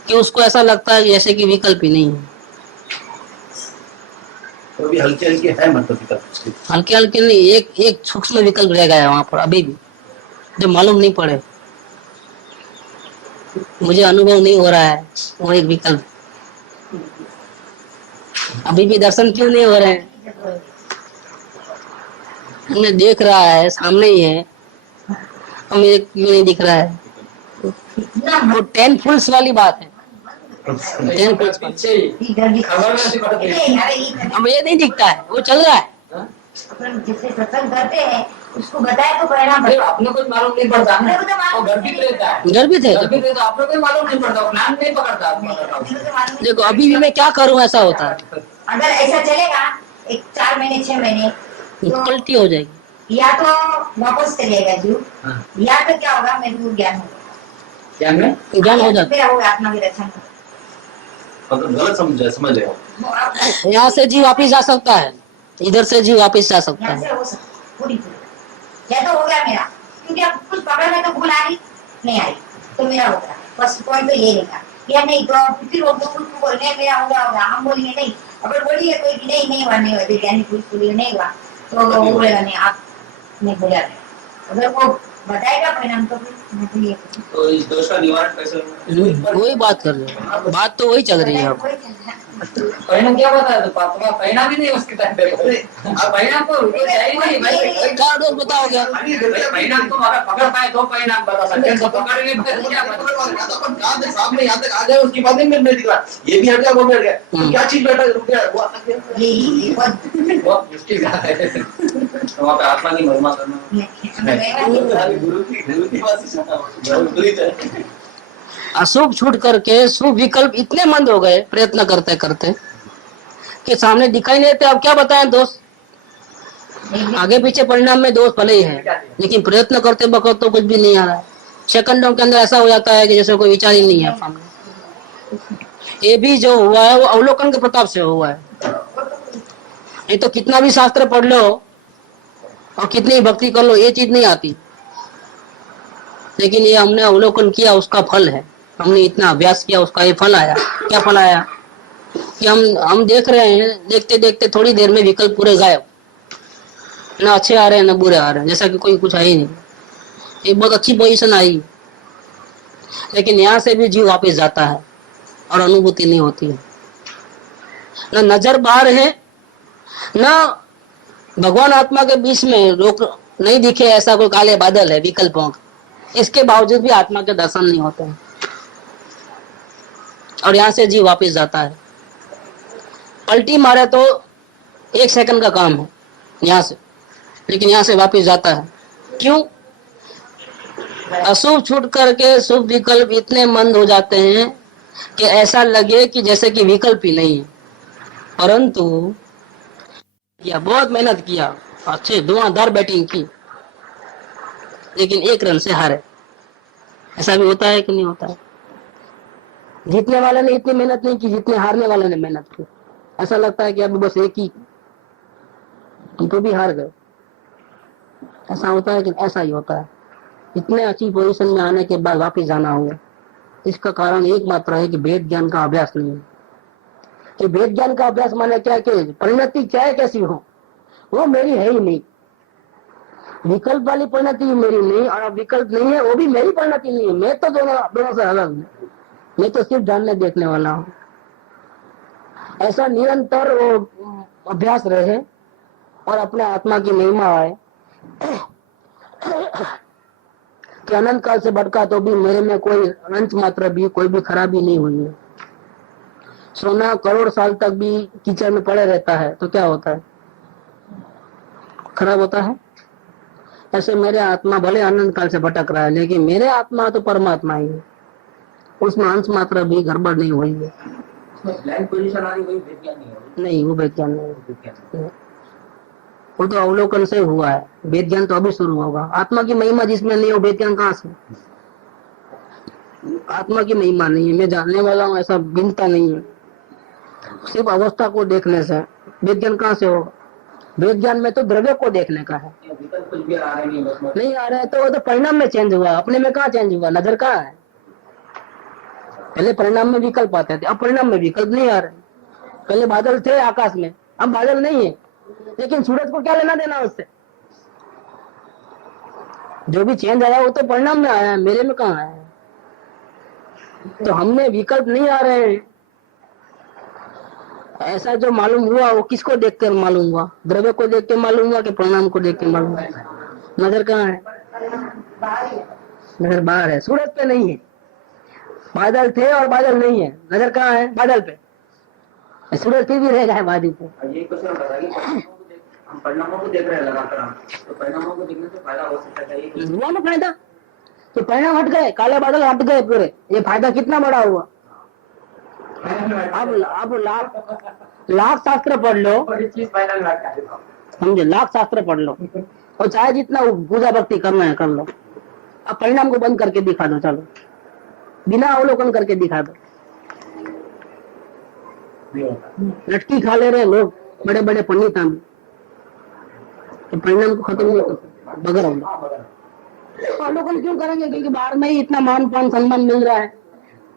कि उसको ऐसा लगता है जैसे कि विकल्प ही नहीं है। तो भी हल्के हल्के है मतलब विकल्प, हल्के हल्के नहीं, एक सूक्ष्म विकल्प रह गया है वहां पर अभी भी, जो मालूम नहीं पड़े, मुझे अनुभव नहीं हो रहा है। वो एक विकल्प अभी भी दर्शन क्यों नहीं हो रहे हैं? हमें देख रहा है, सामने ही है, हमें क्यों नहीं दिख रहा है? वो 10 फुल्स वाली बात है। 10 फुल्स अब ये नहीं दिखता है, वो चल रहा है। जिससे सत्संग करते हैं उसको बताए तो परिणाम अपने कुछ मालूम नहीं पड़ता, वो गर्भित रहता है, गर्भित है। गर्भित रहता है, अपने को मालूम नहीं पड़ता, ज्ञान नहीं पकड़ता। देखो अभी भी मैं क्या करूं, ऐसा होता है। अगर ऐसा चलेगा 4 महीने 6 महीने तो पलटी हो जाएगी, या तो वापस चलेगा जीव, या तो क्या होगा, मेरे को ज्ञान होगा, ज्ञान हो जाता फिर होगा आत्मा की रक्षा। मतलब गलत समझ रहे हो। यहाँ से जीव वापिस जा सकता है, इधर से जीव वापिस जा सकता यहाँ से है। हो सकता पूरी या तो हो गया मेरा, क्योंकि अब कुछ पकड़ में तो भूल आ रही नहीं आई तो मेरा हो गया। फर्स्ट पॉइंट तो ये लेगा, या नहीं तो फिर वो कुछ बोलने मेरा होगा, हम बोलेंगे नहीं, अगर बोलिए कोई नहीं हुआ, नहीं हुआ, ज्ञानी कुछ नहीं हुआ तो वो बोलेगा नहीं आप नहीं बोला। अगर वो बताएगा परिणाम तो फिर तो इस दोष का निवारण कैसे होगा? वही बात कर रहे हैं, बात तो वही चल रही है अब। परिणाम क्या बताया? तो पापा परिणाम ही नहीं उसके टाइम पे, अब परिणाम तो चाहिए नहीं भाई। क्या दोस्त बताओगे? परिणाम तो अगर पकड़ पाए तो परिणाम बता सकते हैं, तो पकड़ नहीं पाए तो क्या बता? सामने यहाँ तक आ जाए उसके बाद नहीं दिख रहा, ये भी हट गया, वो भी हट गया, तो क्या चीज बैठा रुक गया, वो अटक गया। बहुत मुश्किल है तो वहाँ पे आत्मा की महिमा करना। गुरु की बात अशुभ छूट करके शुभ विकल्प इतने मंद हो गए प्रयत्न करते करते कि सामने दिखाई नहीं देते। अब क्या बताएं दोस्त, आगे पीछे परिणाम में दोष भले ही है, लेकिन प्रयत्न करते वक्त तो कुछ भी नहीं आ रहा है। सेकंडों के अंदर ऐसा हो जाता है कि जैसे कोई विचार ही नहीं है सामने। ये भी जो हुआ है वो अवलोकन के प्रताप से हुआ है। ये तो कितना भी शास्त्र पढ़ लो और कितनी भक्ति कर लो, ये चीज नहीं आती। लेकिन ये हमने अवलोकन किया, उसका फल है। हमने इतना अभ्यास किया, उसका ये फल आया। क्या फल आया कि हम देख रहे हैं, देखते देखते थोड़ी देर में विकल्प पूरे गायब, ना अच्छे आ रहे हैं ना बुरे आ रहे हैं, जैसा कि कोई कुछ है ही नहीं। ये बहुत अच्छी पोजीशन आई, लेकिन यहाँ से भी जीव वापस जाता है और अनुभूति नहीं होती है। ना नजर बाहर है, ना भगवान आत्मा के बीच में रोक नहीं दिखे ऐसा कोई काले बादल है विकल्पों का। इसके बावजूद भी आत्मा के दर्शन नहीं होते हैं और यहाँ से जीव वापस जाता है। पलटी मारे तो 1 सेकंड का काम है यहाँ से, लेकिन यहाँ से वापस जाता है। क्यों? अशुभ छूट करके शुभ विकल्प इतने मंद हो जाते हैं कि ऐसा लगे कि जैसे कि विकल्प ही नहीं है। परंतु किया, बहुत मेहनत किया, अच्छे धुआंधार बैटिंग की, लेकिन 1 रन से हारे। ऐसा भी होता है कि नहीं होता है? जीतने वाले ने इतनी मेहनत नहीं की जितने हारने वाले ने मेहनत की। ऐसा लगता है कि अभी बस एक ही, तो भी हार गए। ऐसा होता है कि ऐसा ही होता है। इतने अच्छी पोजीशन में आने के बाद वापस जाना होगा। इसका कारण एकमात्र है कि वेद ज्ञान का अभ्यास नहीं है। कि वेद ज्ञान का अभ्यास माने क्या कि परिणति चाहे कैसी हो वो मेरी है ही नहीं। विकल्प वाली परिणति मेरी नहीं, और विकल्प नहीं है वो भी मेरी परिणति नहीं है। मैं तो दोनों से अलग हूँ। मैं तो सिर्फ जानने देखने वाला हूँ। ऐसा निरंतर वो अभ्यास रहे और अपने आत्मा की महिमा आए कि अनंत काल से भटका तो भी मेरे में कोई अंश मात्र भी कोई भी खराबी नहीं हुई है। सोना करोड़ साल तक भी कीचड़ में पड़े रहता है तो क्या होता है? खराब होता है। ऐसे मेरे आत्मा भले अनंत काल से भटक रहा है, लेकिन मेरे आत्मा तो परमात्मा ही है, उसमें अंश मात्र भी गड़बड़ नहीं हुई है। नहीं, वो वैज्ञान नहीं, वो तो अवलोकन से हुआ है। वेद ज्ञान तो अभी शुरू होगा। आत्मा की महिमा जिसमें नहीं हो, वेद ज्ञान कहाँ से? आत्मा की महिमा नहीं है, मैं जानने वाला हूँ ऐसा भिन्नता नहीं है। सिर्फ अवस्था को देखने से वेद ज्ञान कहाँ से होगा? वेद ज्ञान में तो द्रव्य को देखने का है। नहीं आ रहा है तो वो तो परिणाम में चेंज हुआ, अपने में कहाँ चेंज हुआ? नजर कहाँ है? पहले परिणाम में विकल्प आते थे, अब परिणाम में विकल्प नहीं आ रहे। पहले बादल थे आकाश में, अब बादल नहीं है, लेकिन सूरज को क्या लेना देना उससे? जो भी चेंज आया वो तो परिणाम में आया है, मेरे में कहाँ आया है? तो हमने विकल्प नहीं आ रहे हैं। ऐसा जो मालूम हुआ वो किसको देख कर मालूम हुआ? द्रव्य को देख के मालूम हुआ कि परिणाम को देख के मालूम हुआ? नजर कहाँ है? नजर बाहर है, सूरज पे नहीं है। बादल थे और बादल नहीं है, नजर कहाँ है? बादल पे। सूरज फिर भी रह गया है वादी पे। ये क्वेश्चन बता रही है, हम परिणामों को देख रहे हैं लगातार, तो परिणामों को देखने से फायदा हो सकता है। हुआ ना फायदा? तो परिणाम हट गए, काले बादल हट गए पूरे, ये फायदा कितना बड़ा हुआ। अब लाख शास्त्र पढ़ लो, समझे, लाख शास्त्र पढ़ लो और चाहे जितना पूजा भक्ति करना है कर लो। अब परिणाम को बंद करके दिखा दो, चलो बिना अवलोकन करके दिखा दो। लटकी खा ले रहे लोग, बड़े बड़े पंडित हम, तो परिणाम को खत्म नहीं कर बगैर अवलोकन क्यों करेंगे? क्योंकि बाहर में ही इतना मान पान सम्मान मिल रहा है,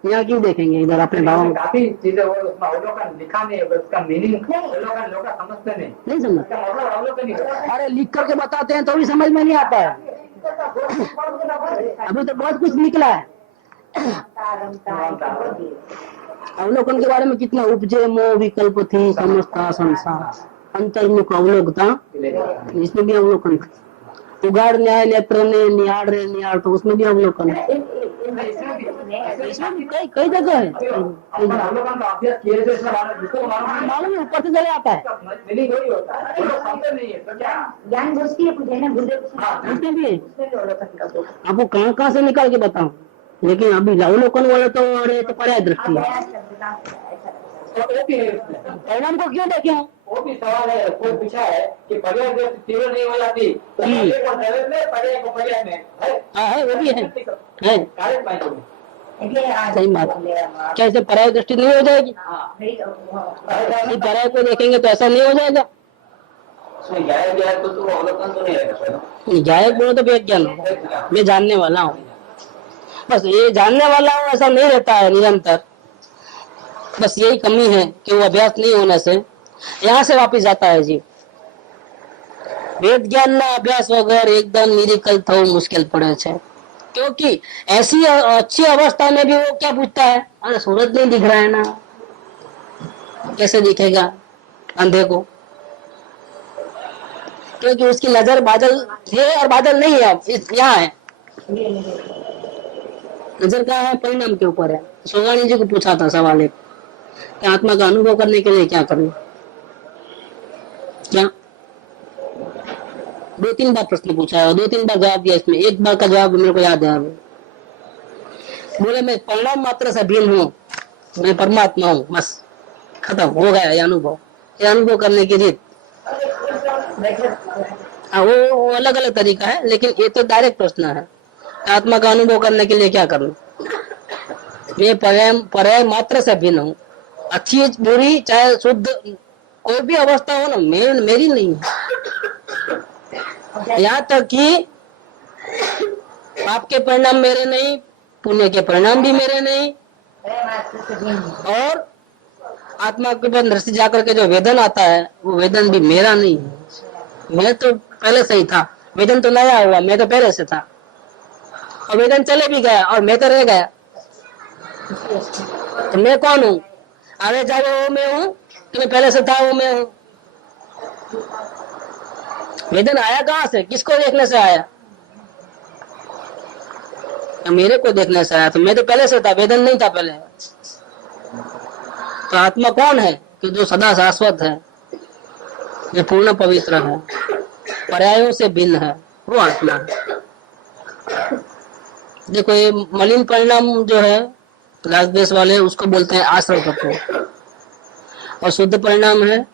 यहाँ क्यों देखेंगे इधर अपने गाँव में? काफी चीजें वो उसमें अवलोकन लिखा नहीं है, उसका मीनिंग अवलोकन लोग समझते नहीं समझ। अवलोकन नहीं होता। अरे लिख करके बताते हैं तो भी समझ में नहीं आता है। अभी तो बहुत कुछ निकला है। अवलोकन के बारे में कितना उपजे मोह विकल्प थी समझता संसार, अंतर्मुख अवलोकता, इसमें भी अवलोकन। उगाड़ न्याय नेत्र ने निहार रे निहार, तो उसमें भी अवलोकन है। इसमें भी कई जगह है अवलोकन का अभ्यास किए तो इसमें मालूम है, ऊपर से चले आता है। मीनिंग वही होता है, वो लोग समझते नहीं है। तो क्या ज्ञान गोष्ठी है, कुछ है ना गुरुदेव, उसमें भी आपको कहाँ कहाँ से निकाल के बताऊं, लेकिन अभी अवलोकन वाले तो अरे तो पर्याय दृष्टि है। परिणाम को क्यों देखे? वो भी सवाल है, कोई पूछा है कि पर्याय व्यक्ति तीव्र नहीं हो जाती तो पर्याय को दैवत में, पर्याय को पर्याय में है। हाँ है, वो भी है कार्य मायने में। सही बात। क्या इसे पर्याय दृष्टि नहीं हो जाएगी? हाँ, पर्याय को देखेंगे तो ऐसा नहीं हो जाएगा। उसमें गायब गया तो वो अवलोकन तो नहीं रहेगा। गायक बोलो तो ज्ञान होगा, मैं जानने वाला हूँ, बस ये जानने वाला हूँ ऐसा नहीं रहता है निरंतर। बस यही कमी है कि वो अभ्यास नहीं होने से यहाँ से वापिस जाता है जी। वेद ज्ञान ना अभ्यास वगैरह एकदम निरिकल थो मुश्किल पड़े छे, क्योंकि ऐसी अच्छी अवस्था में भी वो क्या पूछता है, अरे सूरज नहीं दिख रहा है ना, कैसे दिखेगा अंधे को? क्योंकि उसकी नजर बादल है और बादल नहीं है, अब यहाँ है। नजर कहाँ है? परिणाम के ऊपर है। सोगानी जी को पूछा था सवाल एक कि आत्मा का अनुभव करने के लिए क्या करना, क्या 2-3 बार प्रश्न पूछा है और 2-3 बार जवाब दिया। इसमें एक बार का जवाब मेरे को याद है। बोले मैं परिणाम मात्र से भिन्न हूँ, मैं परमात्मा हूँ, बस खत्म हो गया ये अनुभव। ये अनुभव करने की रीत वो अलग अलग तरीका है, लेकिन ये तो डायरेक्ट प्रश्न है, आत्मा का अनुभव करने के लिए क्या करना। मैं पर्याय मात्र से भिन्न हूँ, अच्छी बुरी चाहे शुद्ध कोई भी अवस्था हो ना, मेरी नहीं है। यहाँ तक कि पाप के परिणाम मेरे नहीं, पुण्य के परिणाम भी मेरे नहीं, और आत्मा के बाद दृष्टि जाकर के जो वेदन आता है वो वेदन भी मेरा नहीं है। मैं तो पहले से ही था, वेदन तो नया हुआ, मैं तो पहले से था, और वेदन चले भी गया और मैं तो रह गया। तो मैं कौन हूँ? आगे जाए वो मैं हूँ कि मैं पहले से था वो मैं हूँ? वेदन आया कहाँ से, किसको देखने से आया? मेरे को देखने से आया, तो मैं तो पहले से था, वेदन नहीं था पहले। तो आत्मा कौन है कि जो सदा शाश्वत है, जो पूर्ण पवित्र है, पर्यायों से भिन्न है, वो आत्मा है। देखो ये मलिन परिणाम जो है राग द्वेष वाले, उसको बोलते हैं आश्रय तत्व, और शुद्ध परिणाम है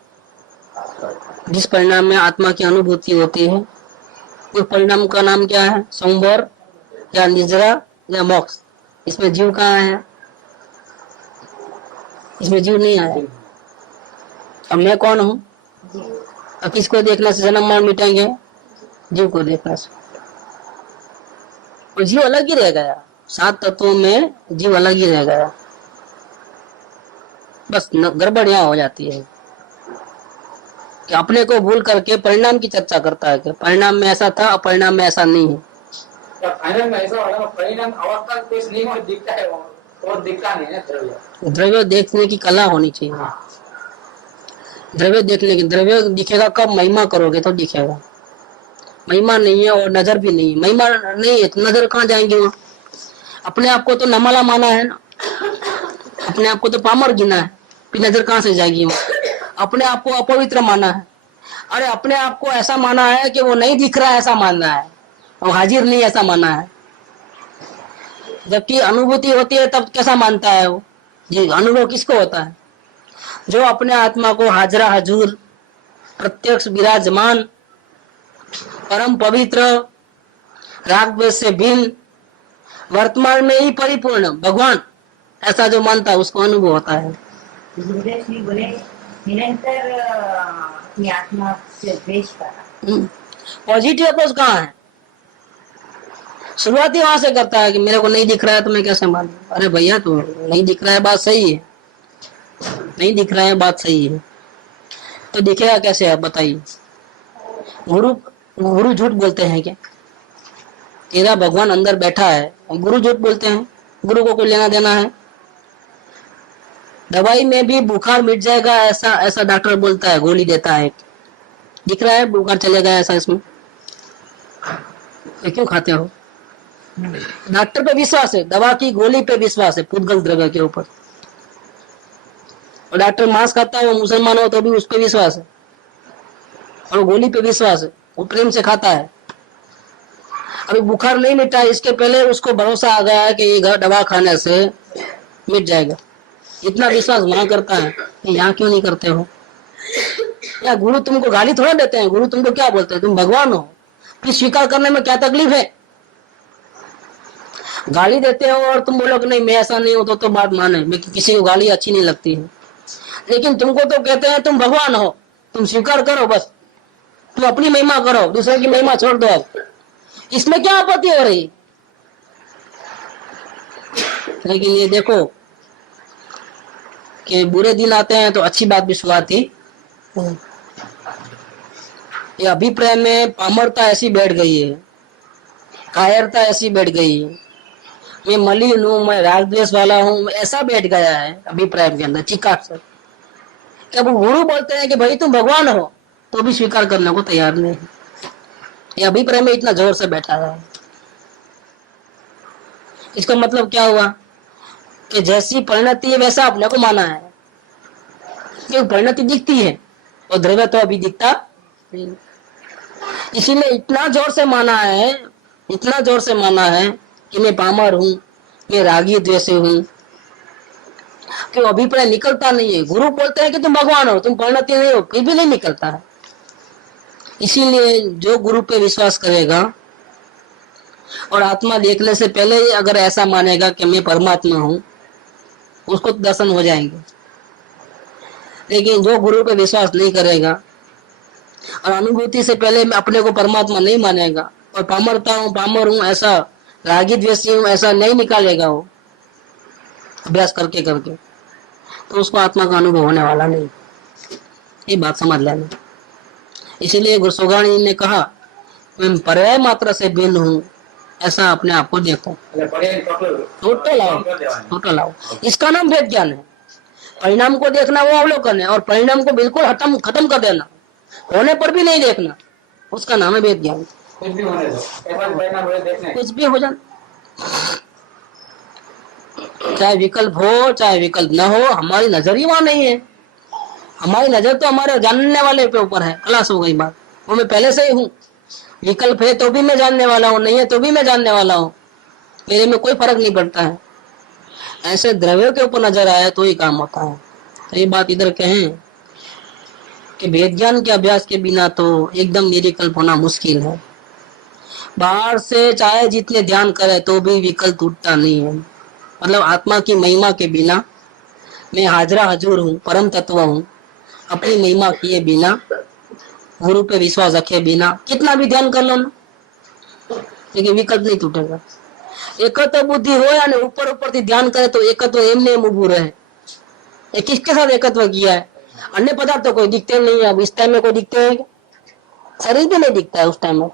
जिस परिणाम में आत्मा की अनुभूति होती है। उस परिणाम का नाम क्या है? संवर या निजरा या मोक्ष। इसमें जीव कहाँ है? इसमें जीव नहीं आया। अब मैं कौन हूँ? अब किसको देखने से जन्म मरण मिटेंगे? जीव को देखने से। और जीव अलग ही रह गया, 7 तत्वों में जीव अलग ही रह गया। बस गड़बड़ यहाँ हो जाती है कि अपने को भूल करके परिणाम की चर्चा करता है कि परिणाम में ऐसा था और परिणाम में ऐसा नहीं है। परिणाम में ऐसा होगा, परिणाम अवस्था कुछ नहीं हो दिखता है, और दिखता नहीं है द्रव्य। द्रव्य देखने की कला होनी चाहिए। द्रव्य देखने की, द्रव्य दिखेगा कब? महिमा करोगे तो दिखेगा। महिमा नहीं है और नजर भी नहीं है। महिमा नहीं है तो नजर कहाँ जाएंगे वहाँ? अपने आप को तो नमाला माना है ना, अपने आप को तो पामर गिना है, फिर नजर कहाँ से जाएगी वहाँ? अपने आप को अपवित्र माना है, अरे अपने आप को ऐसा माना है कि वो नहीं दिख रहा है ऐसा मानना है, और हाजिर नहीं ऐसा माना है। जबकि अनुभूति होती है तब कैसा मानता है वो? जी, अनुभव किसको होता है? जो अपने आत्मा को हाजरा हजूर, प्रत्यक्ष विराजमान, परम पवित्र, राग द्वेष से भिन्न, वर्तमान में ही परिपूर्ण भगवान, ऐसा जो मानता है उसको अनुभव होता है। बोले निरंतर अपनी आत्मा से द्वेष करा। पॉजिटिव अप्रोच कहाँ है? शुरुआती वहां से करता है कि मेरे को नहीं दिख रहा है तो मैं कैसे मानूं? अरे भैया तो नहीं दिख रहा है, बात सही है, नहीं दिख रहा है, बात सही है, तो दिखेगा कैसे? आप बताइए। गुरु झूठ बोलते हैं क्या? तेरा भगवान अंदर बैठा है, गुरु झूठ बोलते हैं? गुरु को कोई लेना देना है? दवाई में भी बुखार मिट जाएगा ऐसा ऐसा डॉक्टर बोलता है, गोली देता है, दिख रहा है बुखार चलेगा ऐसा इसमें, क्यों खाते हो? डॉक्टर पे विश्वास है, दवा की गोली पे विश्वास है, पुद्गल द्रव्य के ऊपर। और डॉक्टर मांस खाता है, वो मुसलमान हो तो भी उस पर विश्वास है, और गोली पे विश्वास है, वो प्रेम से खाता है। अभी बुखार नहीं मिटा, इसके पहले उसको भरोसा आ गया है कि ये दवा खाने से मिट जाएगा, इतना विश्वास वहां करता है, यहाँ क्यों नहीं करते हो? या गुरु तुमको गाली थोड़ा देते हैं, गुरु तुमको क्या बोलते हैं, तुम भगवान हो, फिर स्वीकार करने में क्या तकलीफ है। गाली देते हो और तुम बोलो कि नहीं मैं ऐसा नहीं हूं, तो बात माने, मैं किसी को गाली अच्छी नहीं लगती है, लेकिन तुमको तो कहते हैं तुम भगवान हो, तुम स्वीकार करो, बस तुम अपनी महिमा करो, दूसरे की महिमा छोड़ दो। अब इसमें क्या आपत्ति हो रही। लेकिन ये देखो कि बुरे दिन आते हैं तो अच्छी बात भी सुनाती। ये अभिप्राय में पामरता ऐसी बैठ गई है, कायरता ऐसी बैठ गई है, मैं मलिन हूँ, मैं राग द्वेष वाला हूँ, ऐसा बैठ गया है अभिप्राय के अंदर चिकाट से। जब गुरु बोलते हैं कि भाई तुम भगवान हो, तो भी स्वीकार करने को तैयार नहीं है। ये अभिप्राय में इतना जोर से बैठा है। इसका मतलब क्या हुआ कि जैसी परिणति है वैसा अपने को माना है, क्योंकि परिणति दिखती है और द्रव्य तो अभी दिखता नहीं। इसीलिए इतना जोर से माना है, इतना जोर से माना है कि मैं पामर हूँ, मैं रागी द्वेषी हूँ, कि अभिप्राय निकलता नहीं है। गुरु बोलते हैं कि तुम भगवान हो, तुम परिणति नहीं हो, फिर भी नहीं निकलता है। इसीलिए जो गुरु पे विश्वास करेगा और आत्मा देखने से पहले ही अगर ऐसा मानेगा कि मैं परमात्मा हूँ, उसको दर्शन हो जाएंगे। लेकिन जो गुरु पे विश्वास नहीं करेगा और अनुभूति से पहले अपने को परमात्मा नहीं मानेगा और पामरता हूँ, पामर हूँ, ऐसा रागी द्वेषी हूँ, ऐसा नहीं निकालेगा वो अभ्यास करके करके, तो उसको आत्मा का अनुभव होने वाला नहीं। ये बात समझ लेना। इसीलिए गुरु सोगाणी ने कहा मैं पर्याय मात्र से भिन्न हूँ, ऐसा अपने आप को देखो। टोटल आओ, इसका नाम भेद ज्ञान है। परिणाम को देखना वो अवलोकन है, और परिणाम को बिल्कुल खत्म कर देना, होने पर भी नहीं देखना, उसका नाम है भेद ज्ञान। कुछ भी होने दो, कुछ भी हो जाए, चाहे विकल्प हो चाहे विकल्प न हो, हमारी नजर ही वहां नहीं है। हमारी नजर तो हमारे जानने वाले पे ऊपर है। खलास हो गई बात। वो मैं पहले से ही हूँ, विकल्प है तो भी मैं जानने वाला हूँ, नहीं है तो भी मैं जानने वाला हूँ, मेरे में कोई फर्क नहीं पड़ता है। ऐसे द्रव्यों के ऊपर नजर आए तो ही काम होता है। तो ये बात इधर कहें कि वेद ज्ञान के अभ्यास के बिना तो एकदम निर्विकल्प होना मुश्किल है। बाहर से चाहे जितने ध्यान करे तो भी विकल्प टूटता नहीं है। मतलब आत्मा की महिमा के बिना, मैं हाजरा हजूर हूँ, परम तत्व हूँ, अपनी महिमा किए बिना, गुरु पे विश्वास रखे बिना कितना भी ध्यान कर लो ना, लेकिन विकल्प नहीं टूटेगा। एकत्व बुद्धि हो या नहीं, ऊपर ऊपर से ध्यान करे तो एकत्व एमने उभू रहे। ये किसके साथ एकत्व किया है? अन्य पदार्थ तो कोई दिखते नहीं है। अब इस टाइम में कोई दिखते हैं? शरीर भी नहीं दिखता है उस टाइम में।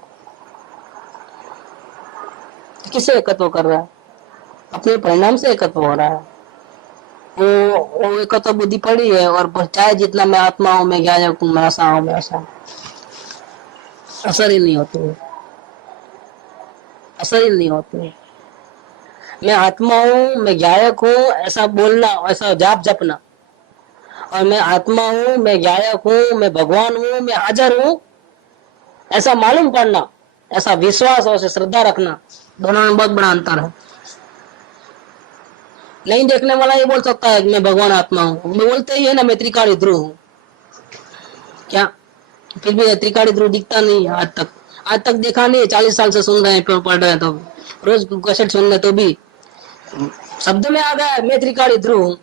किससे एकत्व कर रहा है? अपने परिणाम से एकत्व हो रहा है। वो एकत्व बुद्धि पड़ी है, और चाहे जितना मैं आत्मा हूं, मैं ज्ञान हूं, मैं ऐसा हूं, मैं ऐसा, असर ही नहीं होती है, असर ही नहीं होती है। मैं आत्मा हूँ, मैं गायक हूँ, ऐसा बोलना, ऐसा जाप जपना, और मैं आत्मा हूँ, मैं गायक हूँ, मैं भगवान हूँ, मैं हाजिर हूँ, ऐसा मालूम पड़ना, ऐसा विश्वास और श्रद्धा रखना, दोनों में बहुत बड़ा अंतर है। नहीं देखने वाला ये बोल सकता है कि मैं भगवान आत्मा हूँ, मैं बोलते ही है ना मैं त्रिकाली ध्रुव हूँ, क्या फिर भी त्रिकाली ध्रुव दिखता नहीं है आज तक देखा नहीं। 40 साल से सुन रहे हैं, पढ़ रहे हैं, तो रोज कैसेट सुन रहे, तो भी शब्द में आ गया मैं त्रिकाली ध्रुव हूँ,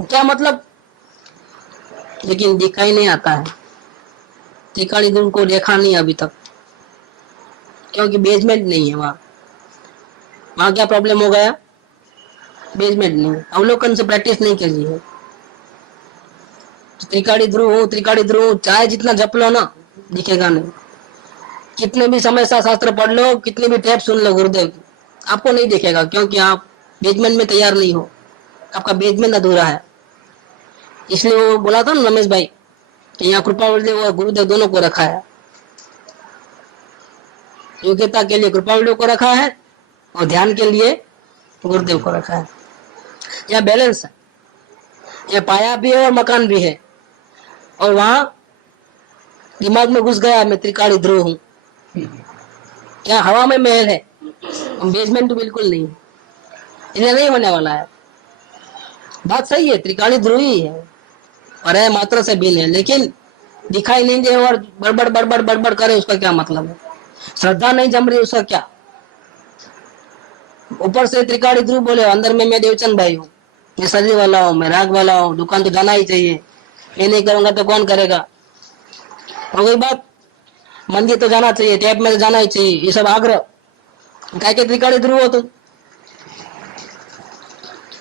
क्या मतलब? लेकिन दिखाई नहीं आता है। त्रिकाली ध्रुव को देखा नहीं अभी तक, क्योंकि बेसमेंट नहीं है वहां क्या प्रॉब्लम हो गया? बेसमेंट नहीं, अवलोकन से प्रैक्टिस नहीं करी है। त्रिकाली ध्रुव हूँ, त्रिकाली ध्रुव हूँ, चाहे जितना जप लो ना, दिखेगा नहीं। कितने भी समय से शास्त्र पढ़ लो, कितने भी टेप सुन लो गुरुदेव की, आपको नहीं दिखेगा, क्योंकि आप बेसमेंट में तैयार नहीं हो, आपका बेसमेंट अधूरा है। इसलिए वो बोला था ना रमेश भाई कि यहाँ कृपा और गुरुदेव दोनों को रखा है। योग्यता के लिए कृपा को रखा है और ध्यान के लिए गुरुदेव को रखा है। यह बैलेंस है, यह पाया भी है और मकान भी है। और वहां दिमाग में घुस गया मैं त्रिकाली ध्रुव हूँ, क्या हवा में महल है, बेसमेंट तो बिल्कुल नहीं, इन्हें नहीं होने वाला है। बात सही है, त्रिकाली ध्रुव ही है, पर है मात्रा से भिन्न है, लेकिन दिखाई नहीं दे और बड़बड़ बड़बड़ बड़बड़ करे, उसका क्या मतलब है? श्रद्धा नहीं जम रही, उसका क्या? ऊपर से त्रिकाली ध्रुव बोले, अंदर में मैं देवचंद भाई हूँ, मैं शरीर वाला हूँ, मैं राग वाला हूँ, दुकान तो जाना ही चाहिए, मैं नहीं करूंगा तो कौन करेगा? हो गई बात। मंदिर तो जाना चाहिए, टैप में तो जाना ही चाहिए, ये सब आग्रह। क्या के त्रिकाली ध्रुव हो तुम?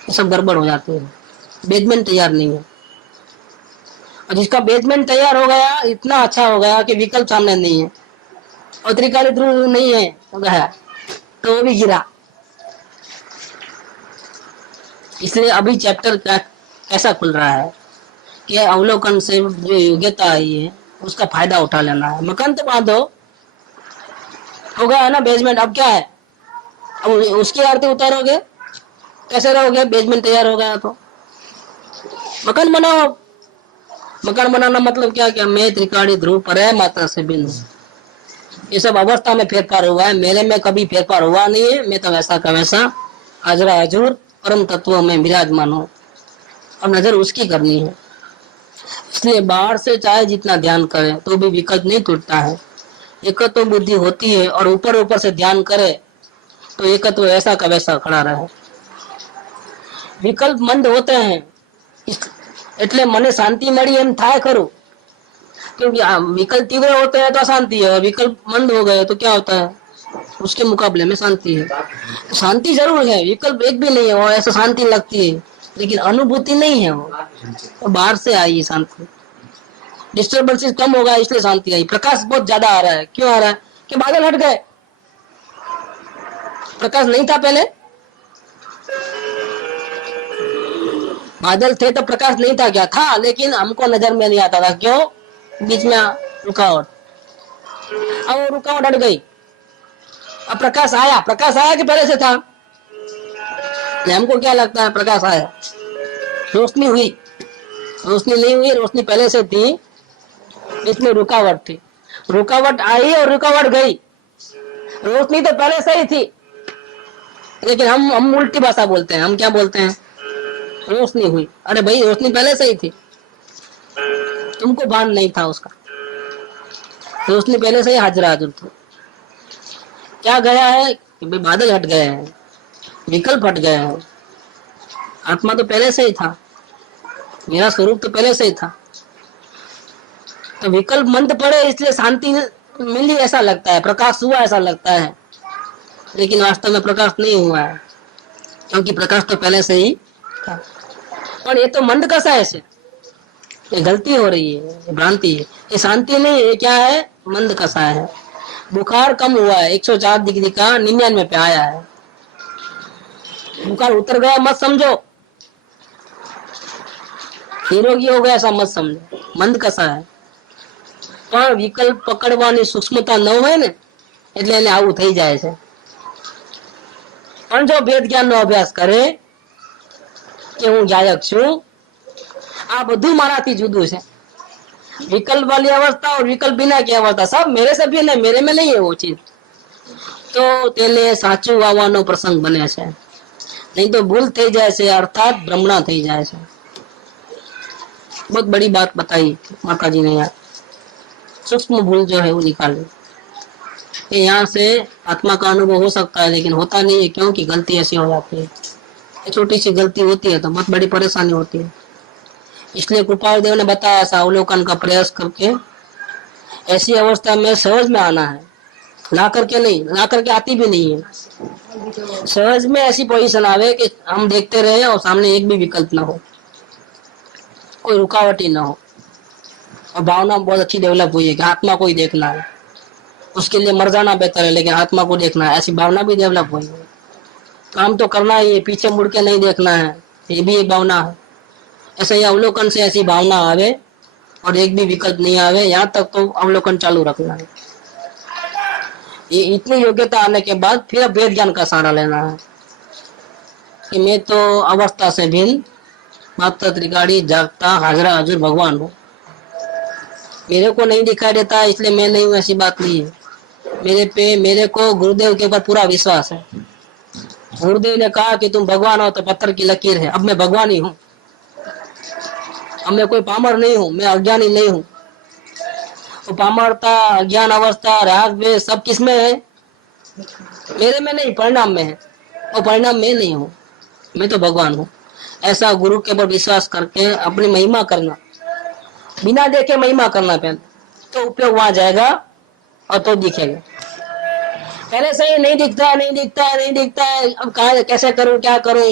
ये सब गड़बड़ हो जाते हैं। बेसमेंट तैयार नहीं है, और जिसका बेसमेंट तैयार हो गया, इतना अच्छा हो गया कि विकल्प सामने नहीं है, और त्रिकाली ध्रुव नहीं है तो गया, तो वो भी गिरा। इसलिए अभी चैप्टर कैसा खुल रहा है कि अवलोकन से जो योग्यता आई है उसका फायदा उठा लेना है। मकान तो बांधो, हो गया है ना बेसमेंट, अब क्या है? अब उसकी आरती उतारोगे, कैसे रहोगे? बेसमेंट तैयार हो गया तो मकान बनाओ। मकान बनाना मतलब क्या? क्या मैं त्रिकाली ध्रुव पर है मात्रा से भिन्न, ये सब अवस्था में फेरफार हुआ है, मेरे में कभी फेरफार हुआ नहीं है। मैं तो वैसा का वैसा हाजरा हजूर परम तत्व में विराजमान हूँ, अब नजर उसकी करनी है। इसलिए बाहर से चाहे जितना ध्यान करे तो भी विकल्प नहीं टूटता है, एकत्व बुद्धि होती है, और ऊपर ऊपर से ध्यान करे तो एकत्व ऐसा का वैसा खड़ा रहे। विकल्प मंद होते हैं, એટલે મને શાંતિ મળી એમ થાય ખરું, क्योंकि विकल्प तीव्र होते हैं तो अशांति है, और विकल्प मंद हो गए तो क्या होता है? उसके मुकाबले में शांति है। शांति जरूर है, विकल्प एक भी नहीं है, और ऐसा शांति लगती है, लेकिन अनुभूति नहीं है। वो तो बाहर से आई शांति, डिस्टर्बेंसेस कम होगा इसलिए शांति आई। प्रकाश बहुत ज्यादा आ रहा है, क्यों आ रहा है? कि बादल हट गए, प्रकाश नहीं था पहले, बादल थे तो प्रकाश नहीं था, क्या था? लेकिन हमको नजर में नहीं आता था, क्यों? बीच में रुकावट, अब वो रुकावट हट गई, अब प्रकाश आया। प्रकाश आया कि पहले से था? हमको क्या लगता है? प्रकाश आया, रोशनी हुई, रोशनी नहीं हुई, रोशनी पहले से थी, इसमें रुकावट थी, रुकावट आई और रुकावट गई। रोशनी तो पहले से ही थी, लेकिन हम उल्टी भाषा बोलते हैं। हम क्या बोलते हैं? रोशनी हुई, अरे भाई रोशनी पहले से ही थी, तुमको भान नहीं था उसका, रोशनी पहले से ही हाजिरा हाजिर थी। क्या गया है कि भाई बादल हट गए हैं, विकल्प हट गए हैं, आत्मा तो पहले से ही था, मेरा स्वरूप तो पहले से ही था। तो विकल्प मंद पड़े इसलिए शांति मिली ऐसा लगता है, प्रकाश हुआ ऐसा लगता है, लेकिन वास्तव में प्रकाश नहीं हुआ है, क्योंकि प्रकाश तो पहले से ही था। और ये तो मंद कसा है, ऐसे ये गलती हो रही है, ये भ्रांति है, ये शांति नहीं, ये क्या है? मंद कसा है। बुखार कम हुआ है, 104 डिग्री का 99 पे आया है, बुखार उतर गया मत समझो, निरोगी हो गया ऐसा मत समझो, मंद कसा है। પણ વિકલ્પ પકડવાની સૂક્ષ્મતા ન હોય ને, એટલે એને આવું થઈ જાય છે। પણ જો ભેદ જ્ઞાનનો અભ્યાસ કરે કે હું ગાયક છું, આ બધું મારાથી જુદું છે, विकल्प वाली अवस्था और विकल्प बिना की अवस्था सब मेरे से भी नहीं, मेरे में नहीं है वो चीज, तो તેને સાચું આવવાનો પ્રસંગ બને છે, नहीं तो भूल થઈ જાય છે, अर्थात भ्रमणा થઈ જાય છે। बहुत बड़ी बात बताई माता जी ने यार, सूक्ष्म भूल जो है वो निकाली। यहाँ से आत्मा का अनुभव हो सकता है, लेकिन होता नहीं है, क्योंकि गलती ऐसी हो जाती है, छोटी सी गलती होती है तो बहुत बड़ी परेशानी होती है। इसलिए कृपाल देव ने बताया ऐसा अवलोकन का प्रयास करके ऐसी अवस्था में सहज में आना है, ला करके नहीं, ला करके आती भी नहीं है। सहज में ऐसी पोजीशन आवे कि हम देखते रहे और सामने एक भी विकल्प ना हो, कोई रुकावट ही ना हो, और भावना बहुत अच्छी डेवलप हुई है कि आत्मा को ही देखना है, उसके लिए मर जाना बेहतर है लेकिन आत्मा को देखना है, ऐसी भावना भी डेवलप हुई है। काम तो करना ही है, पीछे मुड़ के नहीं देखना है, ये भी एक भावना है। ऐसे ही अवलोकन से ऐसी भावना आवे और एक भी विकल्प नहीं आवे, यहाँ तक तो अवलोकन चालू रखना है। ये इतनी योग्यता आने के बाद फिर वेद ज्ञान का सहारा लेना है कि मैं तो अवस्था से भिन्न मात्र त्रिकाली जागता हाजरा हजूर भगवान हूँ, मेरे को नहीं दिखाई देता इसलिए मैं नहीं हूँ, ऐसी बात नहीं है। मेरे को गुरुदेव के ऊपर पूरा विश्वास है। गुरुदेव ने कहा कि तुम भगवान हो तो पत्थर की लकीर है, अब मैं भगवान ही हूँ, अब मैं कोई पामर नहीं हूँ, मैं अज्ञानी नहीं हूँ, तो पामरता, अज्ञान अवस्था, राग द्वेष सब किसमें है? मेरे में नहीं, परिणाम में है। और परिणाम में नहीं हूँ, मैं तो भगवान हूँ। ऐसा गुरु के ऊपर विश्वास करके अपनी महिमा करना, बिना देखे महिमा करना पहले, तो उपयोग वहां जाएगा और तो दिखेगा। पहले से ही नहीं दिखता है, नहीं दिखता है, नहीं दिखता है, अब कहा कैसे करूं, क्या करूं,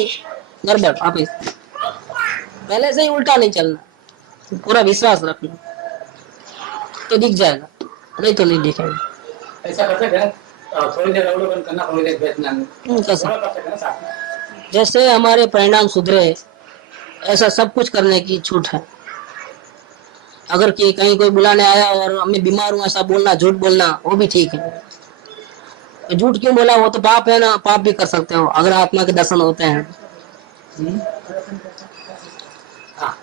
गड़बड़ वापिस। पहले से ही उल्टा नहीं चलना, पूरा विश्वास रखना, तो दिख जाएगा, नहीं तो नहीं दिखेगा। ऐसा कर सकते हैं थोड़ी देर अवलोकन करना, थोड़ी देर बैठना, कर सकते। कर सकते हैं ना साथ में। जैसे हमारे परिणाम सुधरे, ऐसा सब कुछ करने की छूट है। अगर कि कहीं कोई बुलाने आया और मैं बीमार हूँ ऐसा बोलना, झूठ बोलना, वो भी ठीक है। झूठ क्यों बोला, वो तो पाप है ना, पाप भी कर सकते हो अगर आत्मा के दर्शन होते हैं। हाँ,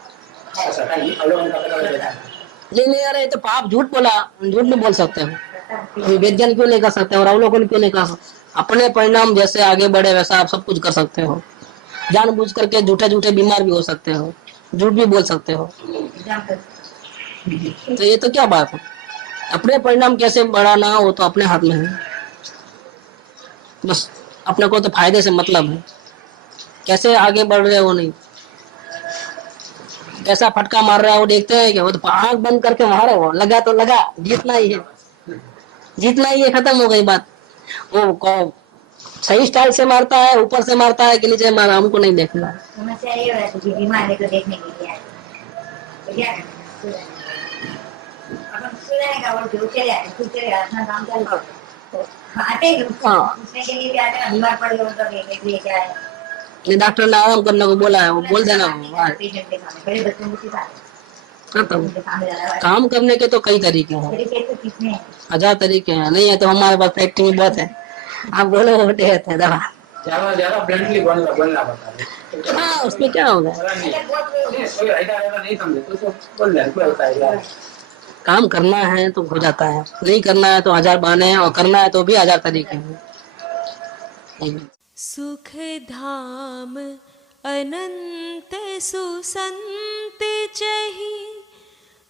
ऐसा है, अवलोकन करते बैठा है। नहीं अरे तो पाप, झूठ बोला, झूठ भी बोल सकते हो, विवेचन क्यों नहीं कर सकते और अवलोकन क्यों नहीं कर सकते? अपने परिणाम जैसे आगे बढ़े वैसा आप सब कुछ कर सकते हो। जानबूझ करके झूठे झूठे बीमार भी हो सकते हो, झूठ भी बोल सकते हो, तो ये तो क्या बात है? अपने परिणाम कैसे बढ़ाना वो तो अपने हाथ में है, बस अपने को तो फायदे से मतलब है, कैसे आगे बढ़ रहे हो नहीं, कैसा फटका मार रहा है वो देखते हैं क्या? वो तो आंख बंद करके मारो, लगा तो लगा, जीतना ही है, जीतना ही है, खत्म हो गई बात। वो सही स्टाइल से मारता है, ऊपर से मारता है कि नीचे मारा, हमको नहीं देखना। समस्या ये है कि बीमार है तो देखने के लिए आए, तो क्या करना? अपन सुने का और जो चले आए, खुद चले अपना काम चालू करो, आते ही उसने के लिए भी आते हैं, बीमार पड़ गए तो देखने के लिए क्या है? डॉक्टर ने आराम करने को बोला है, वो बोल देना, पेशेंट के सामने, बड़े बच्चों के साथ खत्म। सामने ज्यादा काम करने के तो कई तरीके हैं, तरीके तो किसमें है? 1000 तरीके हैं, नहीं है तो हमारे पास फैक्ट्री में बहुत है। आप बोलो होते हैं दवा, ज्यादा ब्लंटली बोलना पड़ता है। हाँ उसमें क्या होगा, कोई आइडिया नहीं समझे तो बोल रहे कोई होता है। काम करना है तो हो जाता है, नहीं करना है तो 1000 बहाने हैं, और करना है तो भी 1000 तरीके हैं। सुख धाम अनंत सुसंत चही,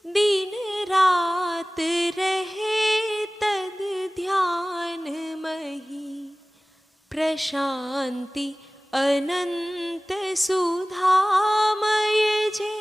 दिन रात रहे तद ध्यान मही। प्रशांति अनंत सुधामय जे,